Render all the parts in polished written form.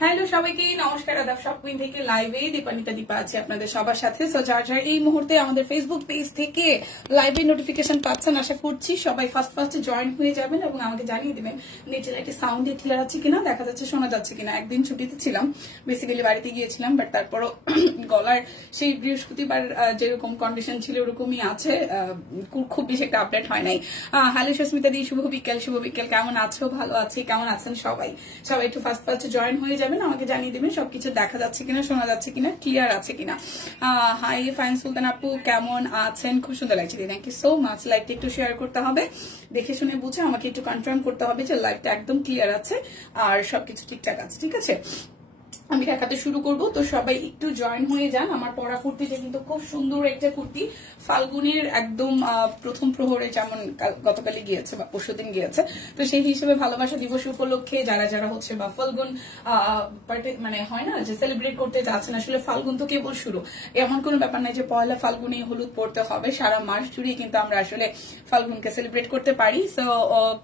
Hello সবাইকে নমস্কার আদাব সব কুইন থেকে লাইভে দীপানিতা দীপা আছে আপনাদের সবার সাথে। সো যার যার এই মুহূর্তে আমাদের ফেসবুক পেজ থেকে লাইভে নোটিফিকেশন পাচ্ছেন আশা করছি সবাই ফার্স্ট জয়েন হয়ে যাবেন এবং আমাকে জানিয়ে দেবেন নেটে লাইটে সাউন্ড ক্লিয়ার আছে কিনা, দেখা যাচ্ছে শোনা যাচ্ছে কিনা। একদিন ছুটিতে ছিলাম, বেসিক্যালি বাড়িতে গিয়েছিলাম, বাট তারপরও গলার সেই বৃহস্পতিবার যেরকম কন্ডিশন ছিল ওরকমই আছে, খুব বেশি একটা আপডেট হয় নাই। হ্যালো সুস্মিতা দি, শুভ বিকেল। কেমন আছো? ভালো আছি, কেমন আছেন সবাই? সবাই একটু ফার্স্ট জয়েন হয়ে যাবেন, আমাকে জানিয়ে দেবেন সবকিছু দেখা যাচ্ছে কিনা, শোনা যাচ্ছে কিনা, ক্লিয়ার আছে কিনা। হাই ফাইন সুলতান আপু, কেমন আছেন? খুব সুন্দর লাগছে, থ্যাংক ইউ সো মাচ। লাইভটা একটু শেয়ার করতে হবে, দেখে শুনে বুঝে আমাকে একটু কনফার্ম করতে হবে যে লাইভটা একদম ক্লিয়ার আছে আর সবকিছু ঠিকঠাক আছে। ঠিক আছে, আমি দেখাতে শুরু করব, তো সবাই একটু জয়েন হয়ে যান। আমার পরা কুর্তিটা কিন্তু খুব সুন্দর একটা কুর্তি, ফাল্গুনের একদম প্রথম প্রহরে যেমন গতকালই গিয়েছে বা পরশুদিন গিয়েছে, তো সেই হিসেবে ভালোবাসা দিবস উপলক্ষে যারা যারা হচ্ছে বা ফাল্গুন মানে হয় না যে সেলিব্রেট করতে যাচ্ছেন, আসলে ফাল্গুন তো কেবল শুরু, এমন কোনো ব্যাপার নাই যে পয়লা ফাল্গুনে হলুদ পড়তে হবে। সারা মাস জুড়ে কিন্তু আমরা আসলে ফাল্গুনকে সেলিব্রেট করতে পারি, সো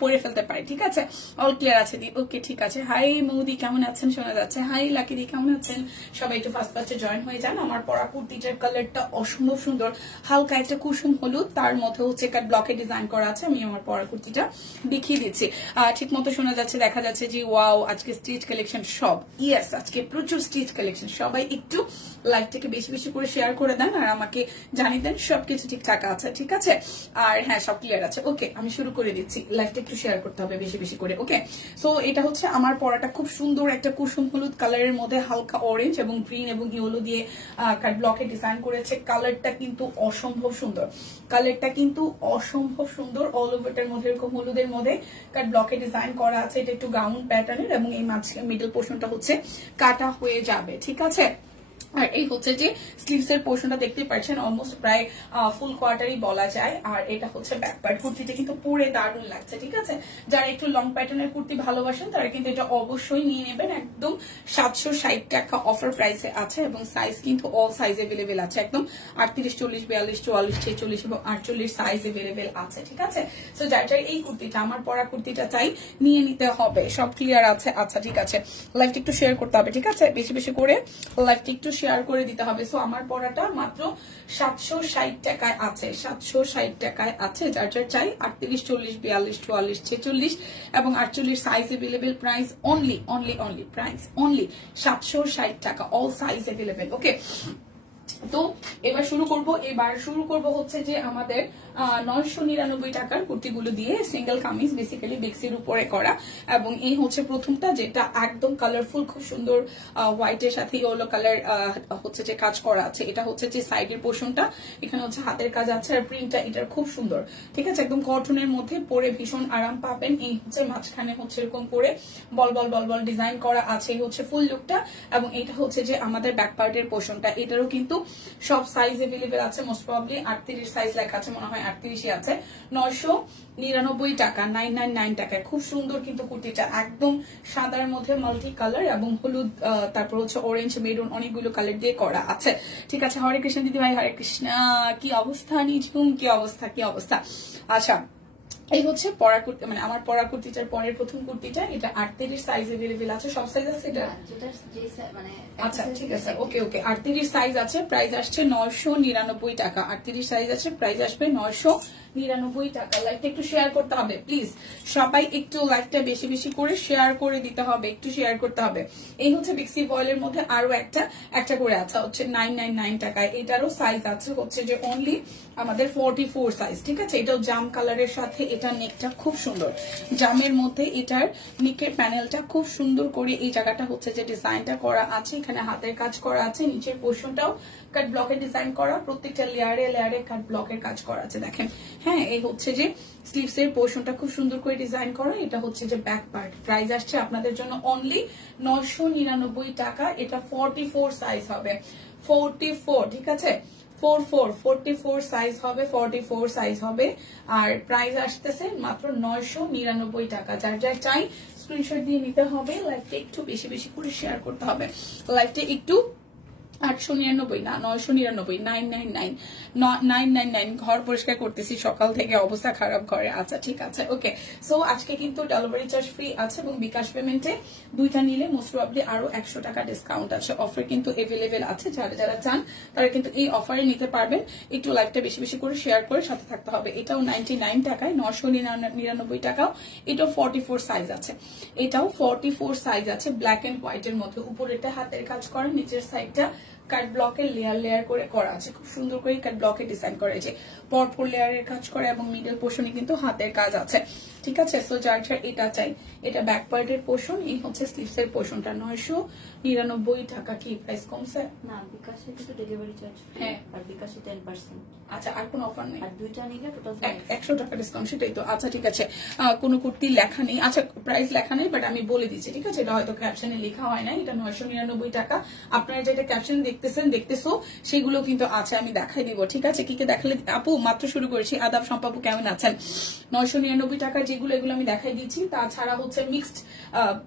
পরে ফেলতে পারি। ঠিক আছে, অল ক্লিয়ার আছে দি? ওকে, ঠিক আছে। হাই মৌদি, কেমন আছেন? শোনা যাচ্ছে। হাই লাকি দি, কেমন আছেন? সবাই একটু ফার্স্টে জয়েন হয়ে যান। আমার পরা কুর্তিটার কালারটা অসম্ভব সুন্দর, হালকা একটা কুসুম হলুদ, তার মধ্যে হচ্ছে কাট ব্লকে ডিজাইন করা আছে। আমি আমার পরা কুর্তিটা দেখিয়ে দিচ্ছি, ঠিক মতো শোনা যাচ্ছে, দেখা যাচ্ছে যে ওয়াও আজকে স্টিচ কালেকশন সব। ইয়েস, আজকে প্রচুর স্টিচ কালেকশন। সবাই একটু লাইভটাকে বেশি বেশি করে শেয়ার করে দেন আর আমাকে জানিয়ে দেন সবকিছু ঠিকঠাক আছে। ঠিক আছে, আর হ্যাঁ সব ক্লিয়ার আছে। ওকে, আমি শুরু করে দিচ্ছি। লাইভটা একটু শেয়ার করতে হবে বেশি বেশি করে। ওকে, সো এটা হচ্ছে আমার পরাটা, খুব সুন্দর একটা কুসুম হলুদ কালারের মধ্যে হালকা অরেঞ্জ এবং গ্রিন এবং ইয়েলো দিয়ে কাট ব্লকে ডিজাইন করেছে। কালারটা কিন্তু অসম্ভব সুন্দর, কালারটা কিন্তু অসম্ভব সুন্দর। অল ওভারটার মধ্যে এরকম হলুদের মধ্যে কাট ব্লকে ডিজাইন করা আছে। এটা একটু গাউন প্যাটার্নের এবং এই মিডল পোর্শনটা হচ্ছে কাটা হয়ে যাবে। ঠিক আছে, আর এই হচ্ছে যে স্লিভস এর পোর্শনটা দেখতে পাচ্ছেন, অলমোস্ট প্রায় ফুল কোয়ার্টারই বলা যায়। আর এটা হচ্ছে ব্যাক পার্ট। কুর্তিটা কিন্তু পরে দারুণ লাগছে। ঠিক আছে, যারা একটু লং প্যাটার্নের কুর্তি ভালোবাসেন তারা কিন্তু এটা অবশ্যই নিয়ে নেবেন। একদম 760 টাকা অফার প্রাইসে আছে এবং সাইজ কিন্তু অল সাইজ এভেলেবেল আছে। একদম 38, 40, 42, 44, 46 এবং 48 সাইজ এভেলেবেল আছে। ঠিক আছে, সো যার যার এই কুর্তিটা, আমার পরা কুর্তিটা চাই, নিয়ে নিতে হবে। সব ক্লিয়ার আছে? আচ্ছা ঠিক আছে, লাইভটা একটু শেয়ার করতে হবে। ঠিক আছে, বেশি বেশি করে লাইভটা একটু শেয়ার করে দিতে হবে। সো আমার পরাটা মাত্র 760 টাকায় আছে, 760 টাকায় আছে। যার যার চাই 38, 40, 42, 44, 46 এবং 48 সাইজ এভেলেবেল। প্রাইস অনলি 760 টাকা, অল সাইজ এভেলেবেল। ওকে, তো এবার শুরু করব হচ্ছে যে আমাদের 999 টাকার কুর্তিগুলো দিয়ে, সিঙ্গেল কামিজ, বেসিক্যালি বেক্সির উপরে করা। এবং এই হচ্ছে প্রথমটা, যেটা একদম কালারফুল, খুব সুন্দর হোয়াইটের সাথে ইয়েলো কালার হচ্ছে যে কাজ করা আছে। এটা হচ্ছে যে সাইডের পোর্শনটা, এখানে হচ্ছে হাতের কাজ আছে আর প্রিন্টটা এটার খুব সুন্দর। ঠিক আছে, একদম কটনের মধ্যে পরে ভীষণ আরাম পাবেন। এই হচ্ছে মাঝখানে হচ্ছে এরকম করে বল ডিজাইন করা আছে, এই হচ্ছে ফুল লুকটা। এবং এটা হচ্ছে যে আমাদের ব্যাক পার্টের পোর্শনটা, এটারও কিন্তু সব সাইজ এভেলেবেল আছে। মোস্ট প্রবাবলি 38 সাইজ লেখা আছে, মনে হয় 38ই আছে। 999 টাকা, 999 টাকায় খুব সুন্দর কিন্তু কুর্তিটা, একদম সাদার মধ্যে মাল্টি কালার এবং হলুদ, তারপর হচ্ছে অরেঞ্জ, মেরুন, অনেকগুলো কালার দিয়ে করা আছে। ঠিক আছে, হরে কৃষ্ণ দিদি ভাই, হরে কৃষ্ণ। কি অবস্থা নিঝুম, কি অবস্থা। আচ্ছা, এই হচ্ছে পরা কুর্তি, মানে আমার পরা কুর্তিটার পরের প্রথম কুর্তিটা, এটা 38 সাইজ এভেলেবেল আছে। সব সাইজ আছে এটা? আচ্ছা ঠিক আছে, ওকে 38 সাইজ আছে। প্রাইস আসছে 999 টাকা। 38 সাইজ আছে, প্রাইস আসবে 999 টাকা। লাইভটা একটু শেয়ার করতে হবে প্লিজ, সবাই একটু লাইভটা বেশি বেশি করে শেয়ার করে দিতে হবে, একটু শেয়ার করতে হবে। এই হচ্ছে বিক্সি ভয়েলের মধ্যে আরো একটা করে আছে, হচ্ছে 999 টাকায়। এটারও সাইজ আছে হচ্ছে যে অনলি আমাদের 44 সাইজ। ঠিক আছে, এটাও জাম কালারের সাথে, এটা নেকটা খুব সুন্দর, জামের মধ্যে এটার নেকের প্যানেলটা খুব সুন্দর করে এই জায়গাটা হচ্ছে যে ডিজাইনটা করা আছে। এখানে হাতের কাজ করা আছে, নিচের পোর্শনটাও কাট ব্লকের ডিজাইন করা, প্রত্যেকটা লেয়ারে কাট ব্লকের কাজ করা আছে। দেখেন, হ্যাঁ এই হচ্ছে যে স্লিভস এর পোর্শনটা খুব সুন্দর করে ডিজাইন করা। এটা হচ্ছে যে ব্যাক পার্ট। প্রাইস আসছে আপনাদের জন্য অনলি 999 টাকা। এটা 44 সাইজ হবে, 44। ঠিক আছে, 44 সাইজ হবে, 44 সাইজ হবে। আর প্রাইস আসতেছে মাত্র 999 টাকা। যার যার চাই স্ক্রিনশট দিয়ে নিতে হবে। লাইভটা একটু বেশি বেশি করে শেয়ার করতে হবে, লাইভটা একটু 899 না 999 999 ঘর পরিষ্কার করতেছি সকাল থেকে, অবস্থা খারাপ ঘরে। আচ্ছা ঠিক আছে, ওকে। সো আজকে কিন্তু ডেলিভারি চার্জ ফ্রি আছে এবং বিকাশ পেমেন্টে দুইটা নিলে মোস্ট প্রবাবলি আরো 100 টাকা ডিসকাউন্ট আছে। অফার কিন্তু এভেলেবেল আছে, যারা যারা চান তারা কিন্তু এই অফারে নিতে পারবেন। একটু লাইভটা বেশি বেশি করে শেয়ার করে সাথে থাকতে হবে। এটাও 99 টাকায়, 999 টাকাও। এটাও 44 সাইজ আছে, এটাও 44 সাইজ আছে, ব্ল্যাক এন্ড হোয়াইট এর মধ্যে। উপরেটা হাতের কাজ করা, নিচের সাইডটা কাট ব্লকের লেয়ার লেয়ার করে করা আছে, খুব সুন্দর করে কাট ব্লকে ডিজাইন করা আছে, পরপর লেয়ারের কাজ করে এবং মিডল পোর্শনে কিন্তু হাতের কাজ আছে, ঠিক আছে। সো যার যার এটা চাই, এটা ব্যাক পার্টের পোর্শন, এই হচ্ছে স্লিভস এর পোর্শনটা। 999 টাকা। কি প্রাইস কমছে না? বিকাশে কিন্তু ডেলিভারি চার্জ, হ্যাঁ, আর বিকাশে 10%। আচ্ছা, আর কোনো অফার নেই? আর দুইটা নিলে টোটাল 100 টাকা ডিসকাউন্ট, সেটাই তো। আচ্ছা ঠিক আছে, কোনো কুর্তি লেখা নেই, আচ্ছা প্রাইস লেখা নেই, বাট আমি বলে দিচ্ছি, ঠিক আছে। এটা হয়তো ক্যাপশনে লেখা হয় না, এটা 999 টাকা। আপনারা যেটা ক্যাপশন দেখতেছো সেগুলো কিন্তু আছে, আমি দেখাই দিব, ঠিক আছে। কি দেখালে আপু? মাত্র শুরু করেছি। আদাব সম্পাপু, কেমন আছেন? 999 টাকার যেগুলো, এগুলো আমি দেখাই দিচ্ছি। তাছাড়া হচ্ছে মিক্সড,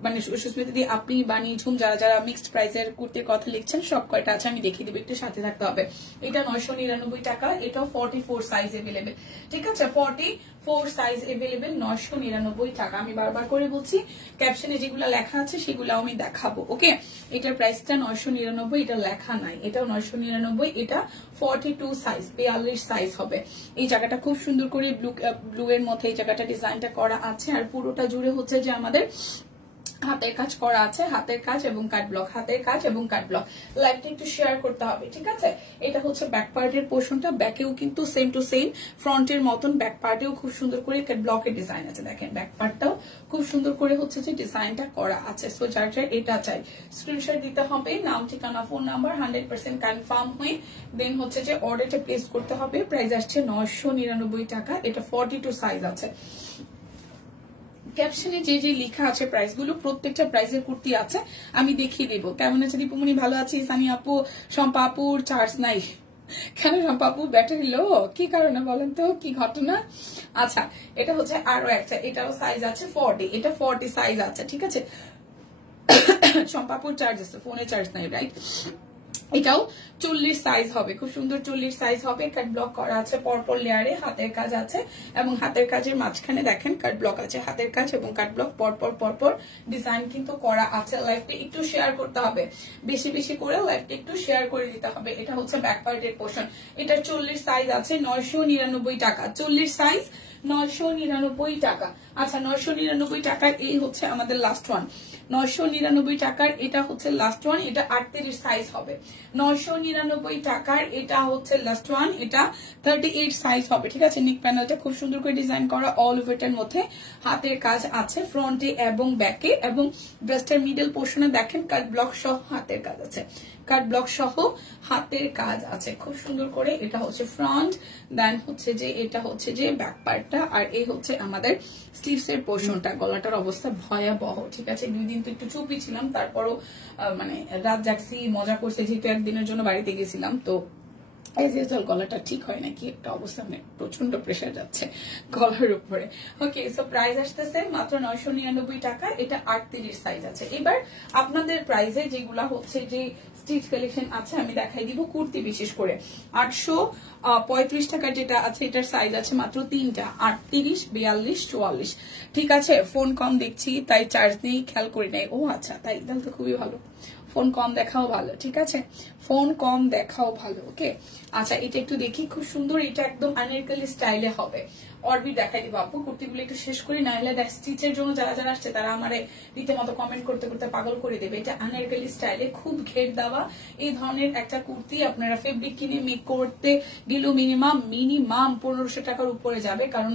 মানে সুস্মিতা দি, আপনি বানি ঝুম, যারা যারা মিক্সড প্রাইসের কুর্তির কথা লিখছেন সব কয়টা আছে আমি দেখিয়ে দিব, একটু সাথে থাকতে হবে। এটা 999 টাকা, এটাও 44 সাইজ এভেলেবেল, ঠিক আছে। 44 সাইজ এভেলেবেল, 999 টাকা। আমি বারবার করে বলছি, ক্যাপশনে যেগুলো লেখা আছে সেগুলো আমি দেখাবো, ওকে। এটার প্রাইসটা 999, এটা লেখা নাই, এটাও 999। এটা 42 সাইজ, 42 সাইজ হবে। এই জায়গাটা খুব সুন্দর করে ব্লু এর মধ্যে এই জায়গাটা ডিজাইনটা করা আছে, আর পুরোটা জুড়ে হচ্ছে যে আমাদের হাতের কাজ করা আছে, হাতের কাজ এবং কাট ব্লক, হাতের কাজ এবং কাট ব্লক। লাইভটা একটু শেয়ার করতে হবে, ঠিক আছে। এটা হচ্ছে ব্যাক পার্টের পোর্শনটা, ব্যাকেও কিন্তু সেম টু সেম ফ্রন্টের মতন ব্যাক পার্টেও খুব সুন্দর করে কাট ব্লকের ডিজাইন আছে। দেখেন ব্যাক পার্টটাও খুব সুন্দর করে হচ্ছে যে ডিজাইনটা করা আছে। সো যার যার এটা চাই স্ক্রিনশট দিতে হবে, নাম, ঠিকানা, ফোন নাম্বার 100% কনফার্ম হয়ে দেন হচ্ছে যে অর্ডারটা প্লেস করতে হবে। প্রাইস আসছে 999 টাকা, এটা 42 সাইজ আছে। ক্যাপশনে যে যে লেখা আছে প্রাইস গুলো, প্রত্যেকটা প্রাইসের কুর্তি আছে, আমি দেখিয়ে দেবো। কেমন আছে দীপুমণি? ভালো আছি। সানি আপু, শম্পা আপুর চার্জ নাই কেন? শম্পা আপু ব্যাটারি লো, কি কারণে বলেন তো, কি ঘটনা? আচ্ছা, এটা হচ্ছে আরো একটা, এটাও সাইজ আছে 40, এটা 40 সাইজ আছে, ঠিক আছে। শম্পা আপুর চার্জ আছে, ফোনে চার্জ নাই, রাইট। এটাও 40 সাইজ হবে, খুব সুন্দর 40 সাইজ হবে। কাট ব্লক করা আছে পরপর লেয়ারে, হাতের কাজ আছে এবং হাতের কাজের মাঝখানে দেখেন কাট ব্লক আছে, হাতের কাজ এবং কাট ব্লক পরপর ডিজাইন কিন্তু করা আছে। লাইভটা একটু শেয়ার করতে হবে, বেশি বেশি করে লাইভটা একটু শেয়ার করে দিতে হবে। এটা হচ্ছে ব্যাক পার্টের পোর্শন, এটা 40 সাইজ আছে, 999 টাকা। 40 সাইজ 999 টাকা। আচ্ছা, 999 টাকার এই হচ্ছে আমাদের লাস্ট ওয়ান। 999 টাকার এটা হচ্ছে লাস্ট ওয়ান, এটা 38 সাইজ হবে। 999 টাকার এটা হচ্ছে লাস্ট ওয়ান, এটা 38 সাইজ হবে, ঠিক আছে। নিক প্যানেলটা খুব সুন্দর করে ডিজাইন করা, অল ওভারটার মধ্যে হাতের কাজ আছে ফ্রন্টে এবং ব্যাকে, এবং ব্রেস্টের মিডল পোর্শনে দেখেন কাট ব্লক সহ হাতের কাজ আছে, কাট ব্লক সহ হাতের কাজ আছে খুব সুন্দর করে। এটা হচ্ছে ফ্রন্ট, দেন হচ্ছে যে এটা হচ্ছে যে ব্যাক পার্টটা, আর এই হচ্ছে আমাদের স্লিভস এর পোর্শনটা। গলাটার অবস্থা ভয়াবহ, ঠিক আছে। 2 দিন তো একটু চুপি ছিলাম, তারপরও মানে রাত জাগছি, মজা করছে, যেহেতু একদিনের জন্য বাড়িতে গেছিলাম, তো গলাটা ঠিক হয় না, কি একটা অবস্থা, মানে প্রচন্ড প্রেশার যাচ্ছে গলার উপরে। ওকে, সো প্রাইস আসতেছে মাত্র 999 টাকা, এটা 38 সাইজ আছে। এবার আপনাদের প্রাইসে যেগুলা হচ্ছে যে স্টিচ কালেকশন আছে আমি দেখাই দিব, কুর্তি বিশেষ করে। 835 টাকার যেটা আছে এটার সাইজ আছে মাত্র 3টা, 38, 42, 44, ঠিক আছে। ফোন কম দেখছি তাই চার্জ নেই, খেয়াল করি নাই। ও আচ্ছা, তাই তাহলে তো খুবই ভালো, ফোন কম দেখাও ভালো, ঠিক আছে, ফোন কম দেখাও ভালো, ওকে। আচ্ছা, এটা একটু দেখি, খুব সুন্দর, এটা একদম আনারকলি স্টাইলে হবে। অরবি দেখাই দিব আপু, কুর্তিগুলো একটু শেষ করি, না হলে স্টিচের জন্য যারা যারা আসছে তারা আমারে রীতিমতো কমেন্ট করতে করতে পাগল করে দেবে। এটা আনারকলি স্টাইলে খুব ঘের দেওয়া এই ধরনের একটা কুর্তি, আপনারা ফেব্রিক কিনে মেক করতে গেলেও মিনিমাম 1500 টাকার উপরে যাবে, কারণ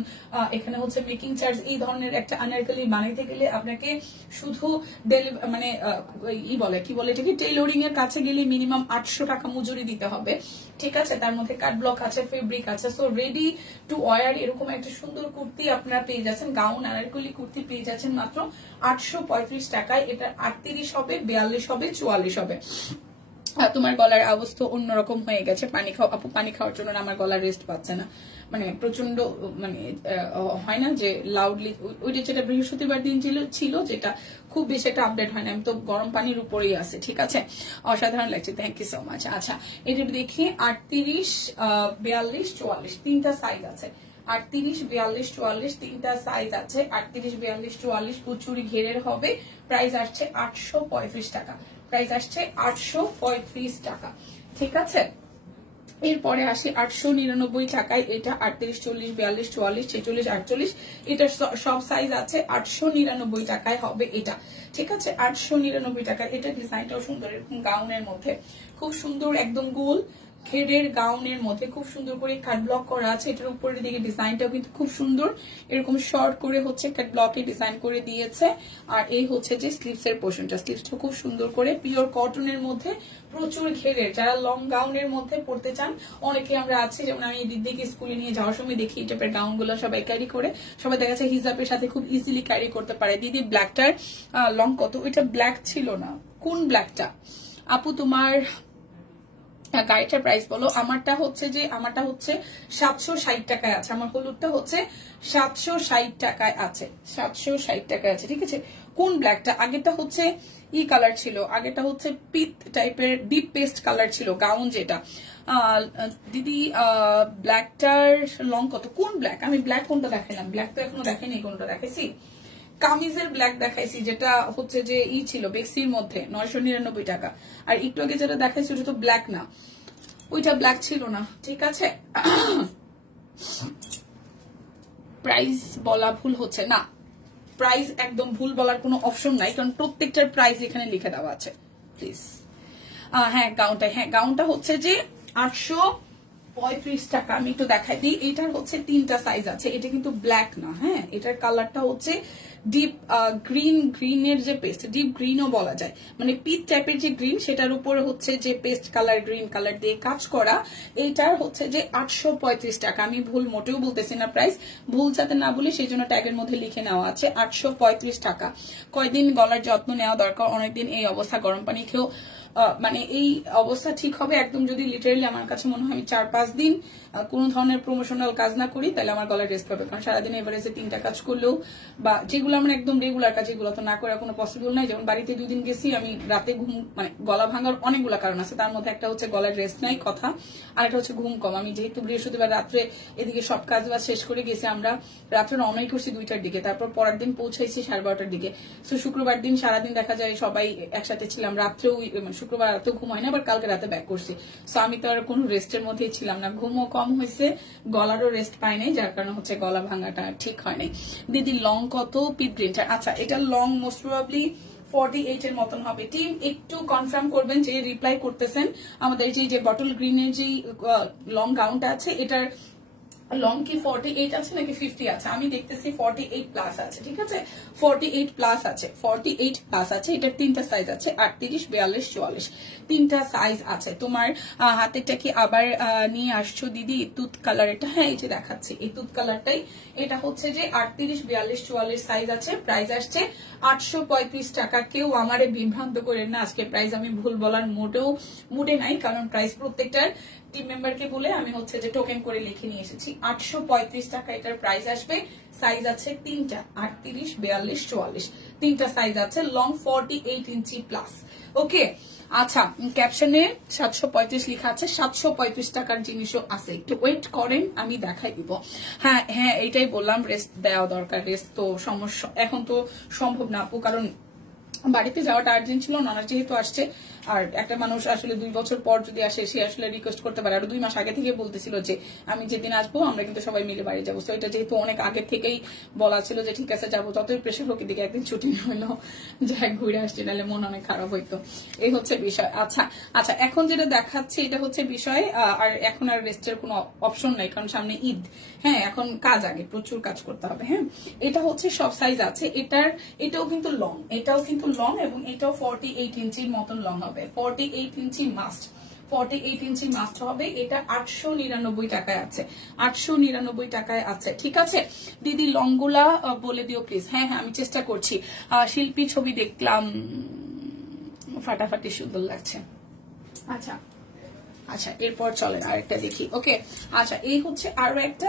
এখানে হচ্ছে মেকিং চার্জ। এই ধরনের একটা আনারকলি বানাইতে গেলে আপনাকে শুধু মানে কি বলে এটাকে টেইলরিং এর কাছে গেলে মিনিমাম 800 টাকা মজুরি দিতে হবে, ঠিক আছে। তার মধ্যে কাট ব্লক আছে, ফেব্রিক আছে, সো রেডি টু ওয়ার এরকম একটা সুন্দর কুর্তি আপনারা পেয়ে যাচ্ছেন। গাউন আনারকলি কুর্তি পেয়ে যাচ্ছেন মাত্র 835 টাকায়। এটা 38 হবে, 42 হবে, 44 হবে। তোমার গলার অবস্থা অন্যরকম হয়ে গেছে, পানি খাও আপু, পানি খাওয়ার জন্য আমার গলার রেস্ট পাচ্ছে না, মানে প্রচন্ড মানে হয় না যে লাউডলি, ওইটা যেটা বৃহস্পতিবার দিন ছিল যেটা খুব বেশি একটা আপডেট হয় না, আমি তো গরম পানির উপরেই আছে। ঠিক আছে, অসাধারণ লাগছে, থ্যাংক ইউ সো মাচ। আচ্ছা এটা দেখি 38, 42, 44 তিনটা সাইজ আছে, 38, 42, 44 তিনটা সাইজ আছে। 38, 42, 44 কুচুরি ঘেরের হবে, প্রাইস আসছে 835 টাকা, প্রাইস আসছে 835 টাকা। ঠিক আছে, এরপরে আসি 899 টাকায় এটা 38, 40, 42, 44, 46, 48 এটা সব সাইজ আছে, 899 টাকায় হবে এটা। ঠিক আছে, 899 টাকা। এটা ডিজাইনটাও সুন্দর, এরকম গাউনের মধ্যে খুব সুন্দর, একদম গোল ঘেরের গাউনের মধ্যে খুব সুন্দর করে কাট ব্লক করা আছে। এটার উপরের দিকে ডিজাইনটাও কিন্তু খুব সুন্দর, এরকম শর্ট করে হচ্ছে কাট ব্লকে ডিজাইন করে দিয়েছে। আর এই হচ্ছে যে স্লিভস এর পোর্শনটা, স্লিভসটা খুব সুন্দর করে পিওর কটনের মধ্যে প্রচুর ঘেরের, যারা লং গাউনের মধ্যে পড়তে চান, অনেকে আমরা আছি, যেমন আমি দিদিকে স্কুলে নিয়ে যাওয়ার সময় দেখি এই টাইপের গাউন গুলো সবাই ক্যারি করে, সবাই দেখা যাচ্ছে হিজাবের সাথে খুব ইজিলি ক্যারি করতে পারে। দিদি ব্ল্যাকটার লং কত? ওইটা ব্ল্যাক ছিল না, কোন ব্ল্যাকটা আপু তোমার? গাড়িটার প্রাইস বলো। আমারটা হচ্ছে 760 টাকায় আছে, আমার হলুদটা হচ্ছে 760 টাকায় আছে, 760 টাকায় আছে। ঠিক আছে, কোন ব্ল্যাকটা? আগেরটা হচ্ছে ই কালার ছিল, আগেরটা হচ্ছে পিত টাইপের ডিপ পেস্ট কালার ছিল গাউন যেটা। দিদি ব্ল্যাকটার লং কত? কোন ব্ল্যাক? আমি ব্ল্যাক কোনটা দেখাইলাম? ব্ল্যাক তো এখনো দেখাইনি, কোনটা দেখাইছি? কামিজের ব্ল্যাক দেখাইছি, যেটা হচ্ছে যে ই ছিল বেক্সির মধ্যে 999 টাকা। আর একটু আগে যেটা দেখাইছি ওটা তো ব্ল্যাক না, ওইটা ব্ল্যাক ছিল না। ঠিক আছে, প্রাইস বলা ভুল হচ্ছে না, প্রাইস একদম ভুল বলার কোনো অপশন নাই, কারণ প্রত্যেকটার প্রাইস এখানে লিখে দেওয়া আছে। প্লিজ হ্যাঁ গাউনটা হচ্ছে যে 835 টাকা। আমি একটু দেখাই দিই, এটার হচ্ছে তিনটা সাইজ আছে, এটা কিন্তু ব্ল্যাক না, হ্যাঁ এটার কালারটা হচ্ছে ডিপ গ্রিনের যে পেস্ট, ডিপ গ্রিনও বলা যায়, মানে পিচ টাইপের যে গ্রিন, সেটার উপরে হচ্ছে যে পেস্ট কালার গ্রিন কালার দিয়ে কাজ করা। এইটার হচ্ছে যে 835 টাকা। আমি ভুল মোটেও বলতেছি না, প্রাইস ভুল যাতে না বলি সেই জন্য ট্যাগের মধ্যে লিখে নেওয়া আছে 835 টাকা। কয়দিন গলার যত্ন নেওয়া দরকার, অনেকদিন এই অবস্থা গরম পানি খেয়েও মানে এই অবস্থা ঠিক হবে একদম, যদি লিটারেলি আমার কাছে মনে হয় আমি 4-5 দিন কোনো ধরনের প্রমোশনাল কাজ না করি, তাহলে আমার গলায় রেস্ট পাবে। কারণ সারাদিন এভারেজে 3টা কাজ করলেও, বা যেগুলো আমার একদম রেগুলার কাজ, এগুলো তো না করা কোনো পসিবল নাই। যেমন বাড়িতে 2 দিন গেছি আমি, রাতে ঘুম, মানে গলা ভাঙার অনেকগুলো কারণ আছে, তার মধ্যে একটা হচ্ছে গলার রেস্ট নাই কথা, আর একটা হচ্ছে ঘুম কম। আমি যেহেতু বৃহস্পতিবার রাত্রে এদিকে সব কাজ বাজ শেষ করে গেছি, আমরা রাত্রে রওনাই করছি 2টার দিকে, তারপর পরের দিন পৌঁছাইছি 12:30টার দিকে। তো শুক্রবার দিন সারাদিন দেখা যায় সবাই একসাথে ছিলাম, রাত্রেও শুক্রবার রাতেও ঘুম হয় না, আবার কালকে রাতে ব্যাক করছি। সো আমি তো আর কোনো রেস্টের মধ্যেই ছিলাম না, ঘুমও কম হয়েছে, গলারও রেস্ট পাই নাই, যার কারণে হচ্ছে গলা ভাঙাটা ঠিক হয় নাই। দিদি লং কত পিট গ্রিনটা? আচ্ছা এটা লং মোস্ট প্রবাবলি 48 এর মতন হবে। টিম একটু কনফার্ম করবেন যে রিপ্লাই করতেছেন আমাদের যে বটল গ্রিনের যে লং গাউনটা আছে, এটার লং কি 48 আছে নাকি 50 আছে? আমি দেখতেছি 48 প্লাস আছে। ঠিক আছে, 48 প্লাস আছে, 48 প্লাস আছে। এটার 3টা সাইজ আছে, 38, 42, 44 3টা সাইজ আছে। তোমার হাতেরটা কি আবার নিয়ে আসছো দিদি? তুত কালার এটা? হ্যাঁ এই যে দেখাচ্ছি, এই তুত কালারটাই। এটা হচ্ছে যে 38, 42, 44 সাইজ আছে, প্রাইস আসছে 835 টাকা। কেউ আমারে বিভ্রান্ত করেন না, আজকে প্রাইস আমি ভুল বলার মুডে নাই, কারণ প্রাইস প্রত্যেকটার টিম মেম্বারকে বলে আমি হচ্ছে যে টোকেন করে লিখে নিয়ে এসেছি। 835 টাকা এটার প্রাইস আসবে। সাইজ আছে 3টা, 38, 42, 44 3টা সাইজ আছে, লং 48 ইঞ্চি প্লাস। ওকে আচ্ছা, ক্যাপশনে 735 লেখা আছে, 735 টাকার জিনিসও আছে, একটু ওয়েট করেন আমি দেখাই দিব। হ্যাঁ হ্যাঁ এইটাই বললাম, রেস্ট দেওয়া দরকার, রেস্ট তো সমস্যা, এখন তো সম্ভব না আপু, কারণ বাড়িতে যাওয়াটা আর্জেন্ট ছিল, ননদ যেহেতু আসছে। আর একটা মানুষ আসলে 2 বছর পর যদি আসে, সে আসলে রিকোয়েস্ট করতে পারে। আর 2 মাস আগে থেকে বলতেছিল যে আমি যেদিন আসবো আমরা কিন্তু সবাই মিলে বাড়ি যাবো। তো এটা যেহেতু অনেক আগে থেকেই বলা ছিল যে ঠিক আছে যাবো, যতই প্রেশার হোক এদিকে একদিন ছুটি হইলো, যাই ঘুরে আসছে, নাহলে মন অনেক খারাপ হইতো। এই হচ্ছে বিষয়। আচ্ছা আচ্ছা, এখন যেটা দেখাচ্ছি এটা হচ্ছে বিষয়। আর এখন আর রেস্টের কোনো অপশন নাই, কারণ সামনে ঈদ। হ্যাঁ এখন কাজ, আগে প্রচুর কাজ করতে হবে। হ্যাঁ এটা হচ্ছে সব সাইজ আছে, এটাও কিন্তু লং, এটাও কিন্তু লং, এবং এটাও 48 ইঞ্চির মতন লং হবে। 48 ইঞ্চি মাস্ট, 48 ইঞ্চি মাস্ট হবে। এটা 899 টাকায় আছে, 899 টাকায় আছে। ঠিক আছে দিদি, লং গুলা বলে দিও প্লিজ। হ্যাঁ হ্যাঁ আমি চেষ্টা করছি। শিল্পী ছবি দেখলাম, ফাটাফাটি সুন্দর লাগছে। আচ্ছা আচ্ছা, এরপর চলেন আরেকটা দেখি। ওকে, আচ্ছা এই হচ্ছে আরো একটা,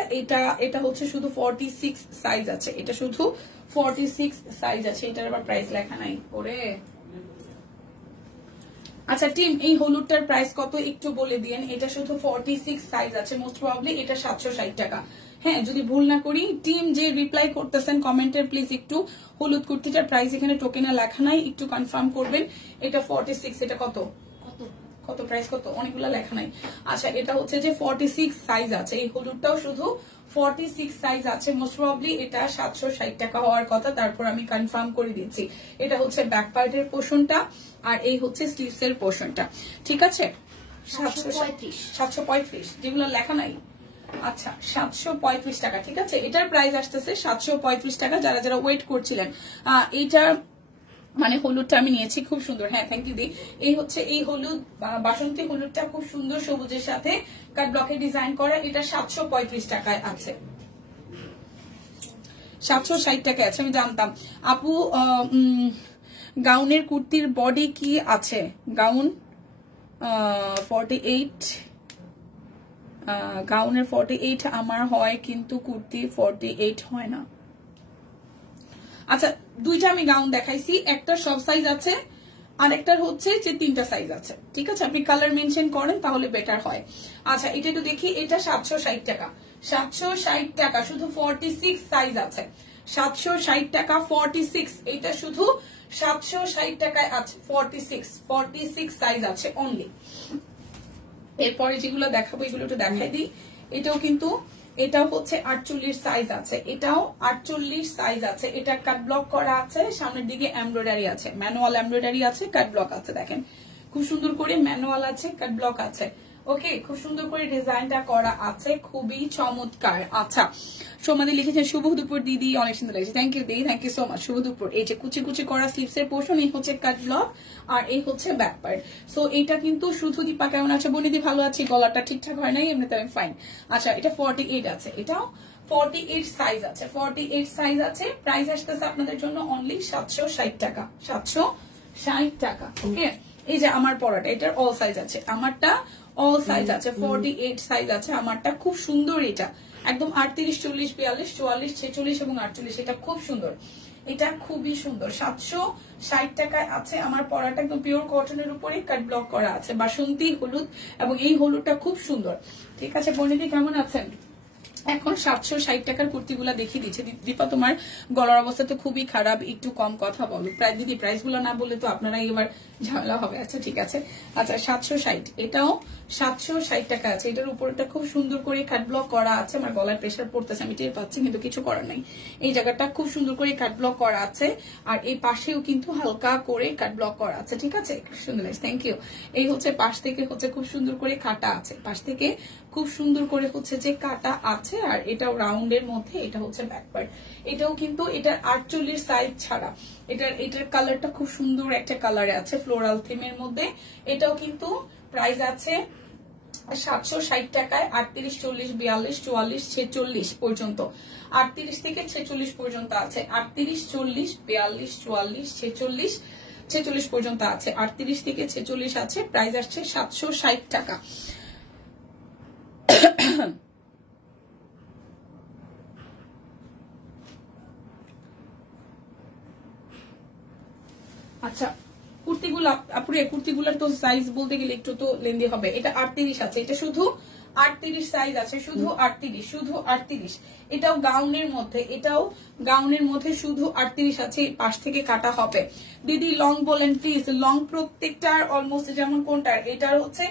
এটা হচ্ছে শুধু 46 সাইজ আছে, এটা শুধু 46 সাইজ আছে, এটার আবার প্রাইস লেখা নাই ওরে। আচ্ছা টিম, এই হলুদটার প্রাইস কত একটু বলে দিয়েন। এটা শুধু 46 সাইজ আছে, মোস্ট প্রবাবলি এটা 760 টাকা। হ্যাঁ, যদি ভুল না করি। টিম যে রিপ্লাই করতেছেন কমেন্টের, প্লিজ একটু হলুদ কুর্তিটার প্রাইস এখানে টোকেনে লেখা নাই, একটু কনফার্ম করবেন। এটা 46, এটা কত কত প্রাইস কত, অনেকগুলো লেখা নাই। আচ্ছা এটা হচ্ছে যে 46 সাইজ আছে, এই হলুদটাও শুধু 46 সাইজ আছে, মোস্ট প্রবাবলি এটা 760 টাকা হওয়ার কথা। তারপর আমি কনফার্ম করে দিচ্ছি। এটা হচ্ছে ব্যাক পার্টের পোর্শনটা, আর এই হচ্ছে স্লিভস এর পোর্শনটা, ঠিক আছে। 735 যেগুলো লেখা নাই। আচ্ছা 735 টাকা, ঠিক আছে। এটার প্রাইস আসতেছে 735 টাকা। যারা যারা ওয়েট করছিলেন, এইটা মানে হলুদটা আমি নিয়েছি, খুব সুন্দর। হ্যাঁ থ্যাংক ইউ দি। এই হচ্ছে এই হলুদ, বাসন্তী হলুদটা খুব সুন্দর, সবুজের সাথে কাট ব্লকে ডিজাইন করা। এটা 735 টাকায় আছে, 760 টাকায় আছে। আমি জানতাম আপু। গাউনের কুর্তির বডি কি আছে? গাউন 48, গাউনের 48 আমার হয়, কিন্তু কুর্তি 48 হয় না। আচ্ছা দুইটা আমি গাউন দেখাইছি, একটা সব সাইজ আছে, আর একটার হচ্ছে যে 3টা সাইজ আছে, ঠিক আছে। আপনি কালার মেনশন করেন তাহলে বেটার হয়। আচ্ছা এটা একটু দেখি, এটা 760 টাকা, 760 টাকা, শুধু 46 সাইজ আছে, 760 টাকা 46, এটা শুধু 760 টাকায় আছে, 46 সাইজ আছে অনলি। এরপরে যেগুলো দেখাবো এগুলো একটু দেখাই দিই। এটাও কিন্তু, এটাও হচ্ছে 48 সাইজ আছে, এটাও 48 সাইজ আছে। এটা কাট ব্লক করা আছে, সামনের দিকে এমব্রয়ডারি আছে, ম্যানুয়াল এমব্রয়ডারি আছে, কাট ব্লক আছে। দেখেন খুব সুন্দর করে ম্যানুয়াল আছে, কাট ব্লক আছে। ওকে, খুব সুন্দর করে ডিজাইনটা করা আছে, খুবই চমৎকার। আচ্ছা সোমাদি লিখেছেন শুভ দুপুর দিদি, অনেক সুন্দর লাগছে। থ্যাংক ইউ দিদি, থ্যাংক ইউ সো মাচ। শুভ দুপুর। এই যে কুচি কুচি করা স্লিভস এর পোর্শন, এই হচ্ছে কাট ব্লক, আর এই হচ্ছে ব্যাক পার্ট। সো এইটা কিন্তু শুধু দীপা কেমন আছে? বনিদি ভালো আছি, গলাটা ঠিকঠাক হয় নাই, এমনিতে আমি ফাইন। আচ্ছা এটা 48 আছে, এটাও 48 সাইজ আছে, 48 সাইজ আছে। প্রাইস আসতেছে আপনাদের জন্য অনলি 760 টাকা, 760 টাকা। ওকে, এই যে আমার পরাটা, এটার অল সাইজ আছে, আমারটা অল সাইজ আছে, 48 সাইজ আছে আমারটা। খুব সুন্দর, এটা একদম 38, 40, 42, 44, 46 এবং 48, এটা খুব সুন্দর, এটা খুবই সুন্দর। 760 টাকায় আছে আমার পরাটা, একদম পিওর কটনের উপরে কাট ব্লক করা আছে, বাসন্তী হলুদ, এবং এই হলুদটা খুব সুন্দর, ঠিক আছে। বনিদি কেমন আছেন? এখন 760 টাকার কুর্তিগুলা দেখিয়ে দিচ্ছে। দীপা তোমার গলার অবস্থা তো খুবই খারাপ, একটু কম কথা বলো। প্রায় দিদি প্রাইস গুলো না বললে তো আপনারা এবার ঝামেলা হবে। আচ্ছা ঠিক আছে। আচ্ছা 760, এটাও 760 টাকা আছে। এটার উপরটা খুব সুন্দর করে কাট ব্লক করা আছে। আমার গলার প্রেশার পড়তেছে, আমি টের পাচ্ছি, কিন্তু কিছু করার নাই। এই জায়গাটা খুব সুন্দর করে কাট ব্লক করা আছে, আর এই পাশেও কিন্তু হালকা করে কাট ব্লক করা আছে, ঠিক আছে। সুন্দর লাগছে, থ্যাংক ইউ। এই হচ্ছে পাশ থেকে হচ্ছে খুব সুন্দর করে কাটা আছে, পাশ থেকে খুব সুন্দর করে হচ্ছে যে কাটা আছে, আর এটাও রাউন্ডের মধ্যে। এটা হচ্ছে ব্যাক পার্ট, এটাও কিন্তু এটার 48 সাইজ ছাড়া। এটার কালারটা খুব সুন্দর একটা কালারে আছে, ফ্লোরাল থিমের মধ্যে। এটাও কিন্তু প্রাইস আছে 760 টাকায়। 38, 40, 42, 44, 46 পর্যন্ত, 38 থেকে 46 পর্যন্ত আছে। 38, 40, 42, 44, 46 পর্যন্ত আছে। 38 থেকে 46 আছে। প্রাইস আসছে 760 টাকা। আচ্ছা কুর্তিগুলার তো সাইজ বলতে গেলে একটু তো লেন্দি হবে। এটা 38 আছে, এটা শুধু 38 সাইজ আছে, শুধু 38। এটাও গাউনের মধ্যে, এটাও গাউনের মধ্যে শুধু 38 আছে। পাশ থেকে কাটা হবে। দিদি লং বলেন প্লিজ। লং প্রত্যেকটার অলমোস্ট, যেমন কোনটার, এটার হচ্ছে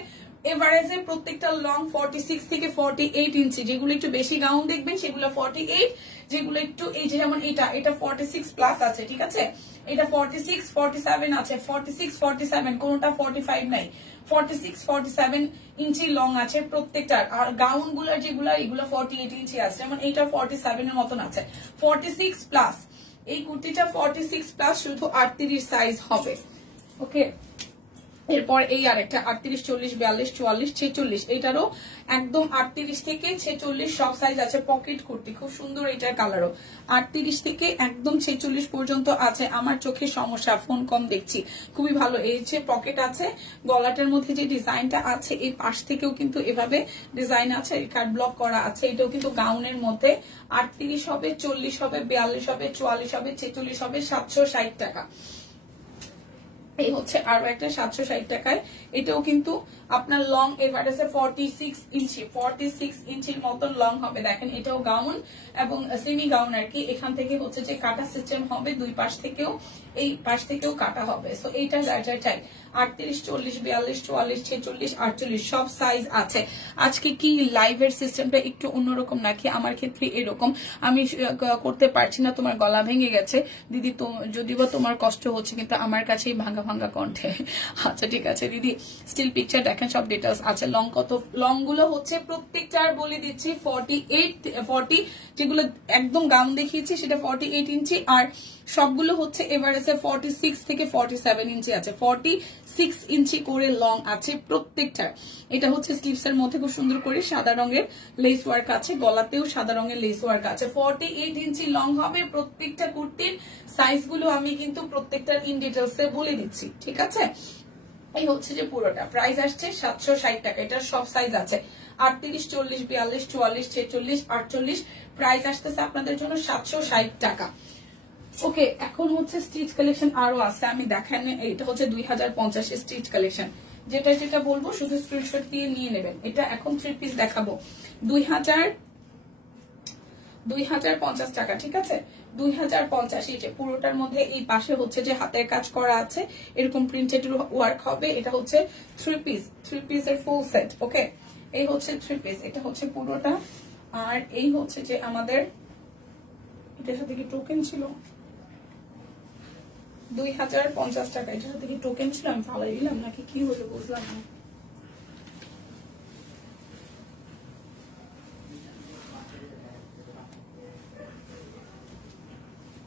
এভারেজে প্রত্যেকটা লং 46 থেকে 48 ইঞ্চি। যেগুলো একটু বেশি গাউন দেখবেন সেগুলো 48, যেগুলো একটু এই যে যেমন এটা 46 প্লাস আছে, ঠিক আছে। এটা 46, 47 আছে, 46, 47, কোনটা 45 নাই। 46, 47 ইঞ্চি লং আছে প্রত্যেকটার। আর গাউন গুলার যেগুলো, এগুলো 48 ইঞ্চি আছে, যেমন এইটা 47 এর মতন আছে, 46 প্লাস। এই কুর্তিটা 46 প্লাস, শুধু 38 সাইজ হবে। ওকে, এরপর এই আরেকটা 38, 40, 42, 44, 46, এটারও একদম 38 থেকে 46 সব সাইজ আছে। পকেট কুর্তি খুব সুন্দর, এটার কালারও 38 থেকে একদম 46 পর্যন্ত আছে। আমার চোখে সমস্যা, ফোন কম দেখছি, খুবই ভালো। এই যে পকেট আছে, গলাটার মধ্যে যে ডিজাইনটা আছে এই পাশ থেকেও কিন্তু এভাবে ডিজাইন আছে, কাট ব্লক করা আছে। এটাও কিন্তু গাউনের মধ্যে 38 হবে, 40 হবে, 42 হবে, 44 হবে, 46 হবে, 760 টাকা। এই হচ্ছে আরো একটা 760 টাকায়। এটাও কিন্তু আপনার লং এবার আছে 46 ইঞ্চি, 46 ইঞ্চির মতন লং হবে। দেখেন এটাও গাউন এবং সেমি গাউন আর কি। এখান থেকে হচ্ছে যে কাটা সিস্টেম হবে, দুই পাশ থেকেও এই পাশ থেকেও কাটা হবে। সো এইটা যার যার চাই 38, 40, 42, 44, 46, 48 সব সাইজ আছে। আজকে কি লাইভের সিস্টেমটা একটু অন্যরকম নাকি? আমার ক্ষেত্রে এরকম, আমি করতে পারছি না, তোমার গলা ভেঙে গেছে দিদি, যদিও বা তোমার কষ্ট হচ্ছে, কিন্তু আমার কাছেই ভাঙা ভাঙা কণ্ঠে। আচ্ছা ঠিক আছে দিদি, স্টিল পিকচার দেখেন, সব ডিটেলস আছে। লং কত? লং গুলো হচ্ছে প্রত্যেকটার বলে দিচ্ছি 40, যেগুলো একদম গাউন দেখিয়েছি সেটা 48 ইঞ্চি, আর সবগুলো হচ্ছে এভারেজে 46 থেকে 47 ইঞ্চি আছে। 46 ইঞ্চি করে লং আছে প্রত্যেকটা। এটা হচ্ছে স্লিভস এর মধ্যে খুব সুন্দর করে সাদা রঙের লেস ওয়ার্ক আছে, গলাতেও সাদা রঙের লেস ওয়ার্ক আছে। 48 ইঞ্চি লং হবে প্রত্যেকটা কুর্তির। সাইজগুলো আমি কিন্তু প্রত্যেকটার ইন ডিটেলসে বলে দিচ্ছি, ঠিক আছে? এই হচ্ছে যে পুরোটা প্রাইস আসছে 760 টাকা। এটার সব সাইজ আছে 38, 40, 42, 44, 46, 48। প্রাইস আসতেছে আপনাদের জন্য 760 টাকা। ওকে, এখন হচ্ছে স্টিচ কালেকশন আরো আছে, আমি দেখান। এটা হচ্ছে 2050 স্টিচ কালেকশন। যেটা যেটা বলবো শুধু স্ক্রিনশট দিয়ে নিয়ে নেবেন। এটা এখন 3 পিস দেখাবো 2050 টাকা, ঠিক আছে? 2050। এই যে পুরোটার মধ্যে এই পাশে হচ্ছে যে হাতের কাজ করা আছে, এরকম প্রিন্টেড ওয়ার্ক হবে। এটা হচ্ছে 3 পিসের ফুল সেট। ওকে, এই হচ্ছে 3 পিস, এটা হচ্ছে পুরোটা। আর এই হচ্ছে যে আমাদের এটার সাথে কি টোকেন ছিল 2050 টাকা। এটার সাথে কি টোকেন ছিল, আমি ফালাই দিলাম নাকি কি হলো বুঝলাম না।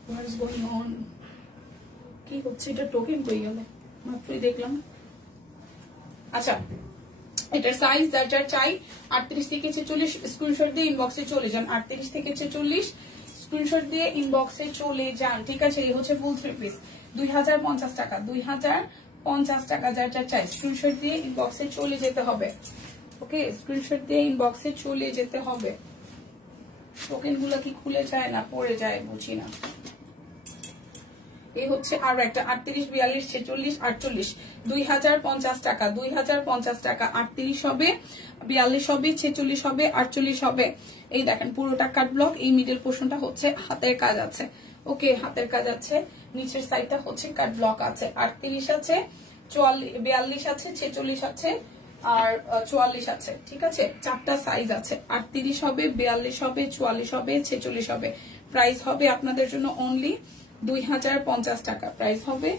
What is going on? কি হচ্ছে? এটা টোকেন কই গেল? মাত্রই দেখলাম। আচ্ছা, এটার সাইজ যার যার চাই 38 থেকে 46 স্ক্রিনশট দিয়ে ইনবক্সে চলে যান। 38 থেকে 46 স্ক্রিনশট দিয়ে ইনবক্সে চলে যান, ঠিক আছে? এই হচ্ছে ফুল 3 পিস 2050 টাকা। 2050 টাকা যার যার চাই স্ক্রিনশট দিয়ে ইনবক্সে চলে যেতে হবে। ওকে, স্ক্রিনশট দিয়ে ইনবক্সে চলে যেতে হবে। টোকেন গুলো কি খুলে যায় না পড়ে যায় বুঝি না। এই হচ্ছে আরো একটা 38, 42, 46, 48 2050 টাকা। 2050 টাকা। 38 হবে, 42 হবে, 46 হবে, 48 হবে। এই দেখেন পুরোটা কাট ব্লক। এই মিডল পোর্শনটা হচ্ছে হাতের কাজ আছে। ওকে, হাতের কাজ আছে। নিচের সাইডটা হচ্ছে কাট ব্লক আছে। 38 আছে, 42 আছে, 46 আছে, আর 44 আছে, ঠিক আছে? 4টা সাইজ আছে। 38 হবে, 42 হবে, 44 হবে, 46 হবে। প্রাইস হবে আপনাদের জন্য অনলি 2050 টাকা। প্রাইস হবে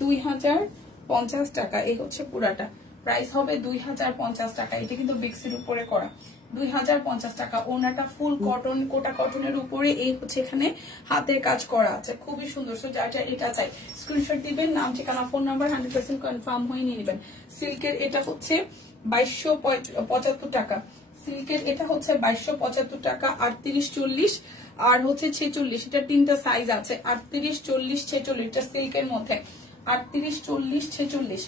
2050 টাকা। এই হচ্ছে পুরাটা প্রাইস হবে 2050 টাকা। এটা কিন্তু বিক্সির উপরে করা 2050 টাকা। ওনাটা ফুল কটন, কোটা কটনের উপরে এই হচ্ছে এখানে হাতের কাজ করা আছে, খুবই সুন্দর। সো যার যার এটা চাই স্ক্রিনশট দিবেন, নাম ঠিকানা ফোন নাম্বার 100% কনফার্ম হয়ে নিয়ে নেবেন। সিল্কের এটা হচ্ছে 2275 টাকা। সিল্কের এটা হচ্ছে 2275 টাকা। 38, 40 আর হচ্ছে 46। এটা 3টা সাইজ আছে 38, 40, 46। এটা সিল্কের মধ্যে 38, 40, 46,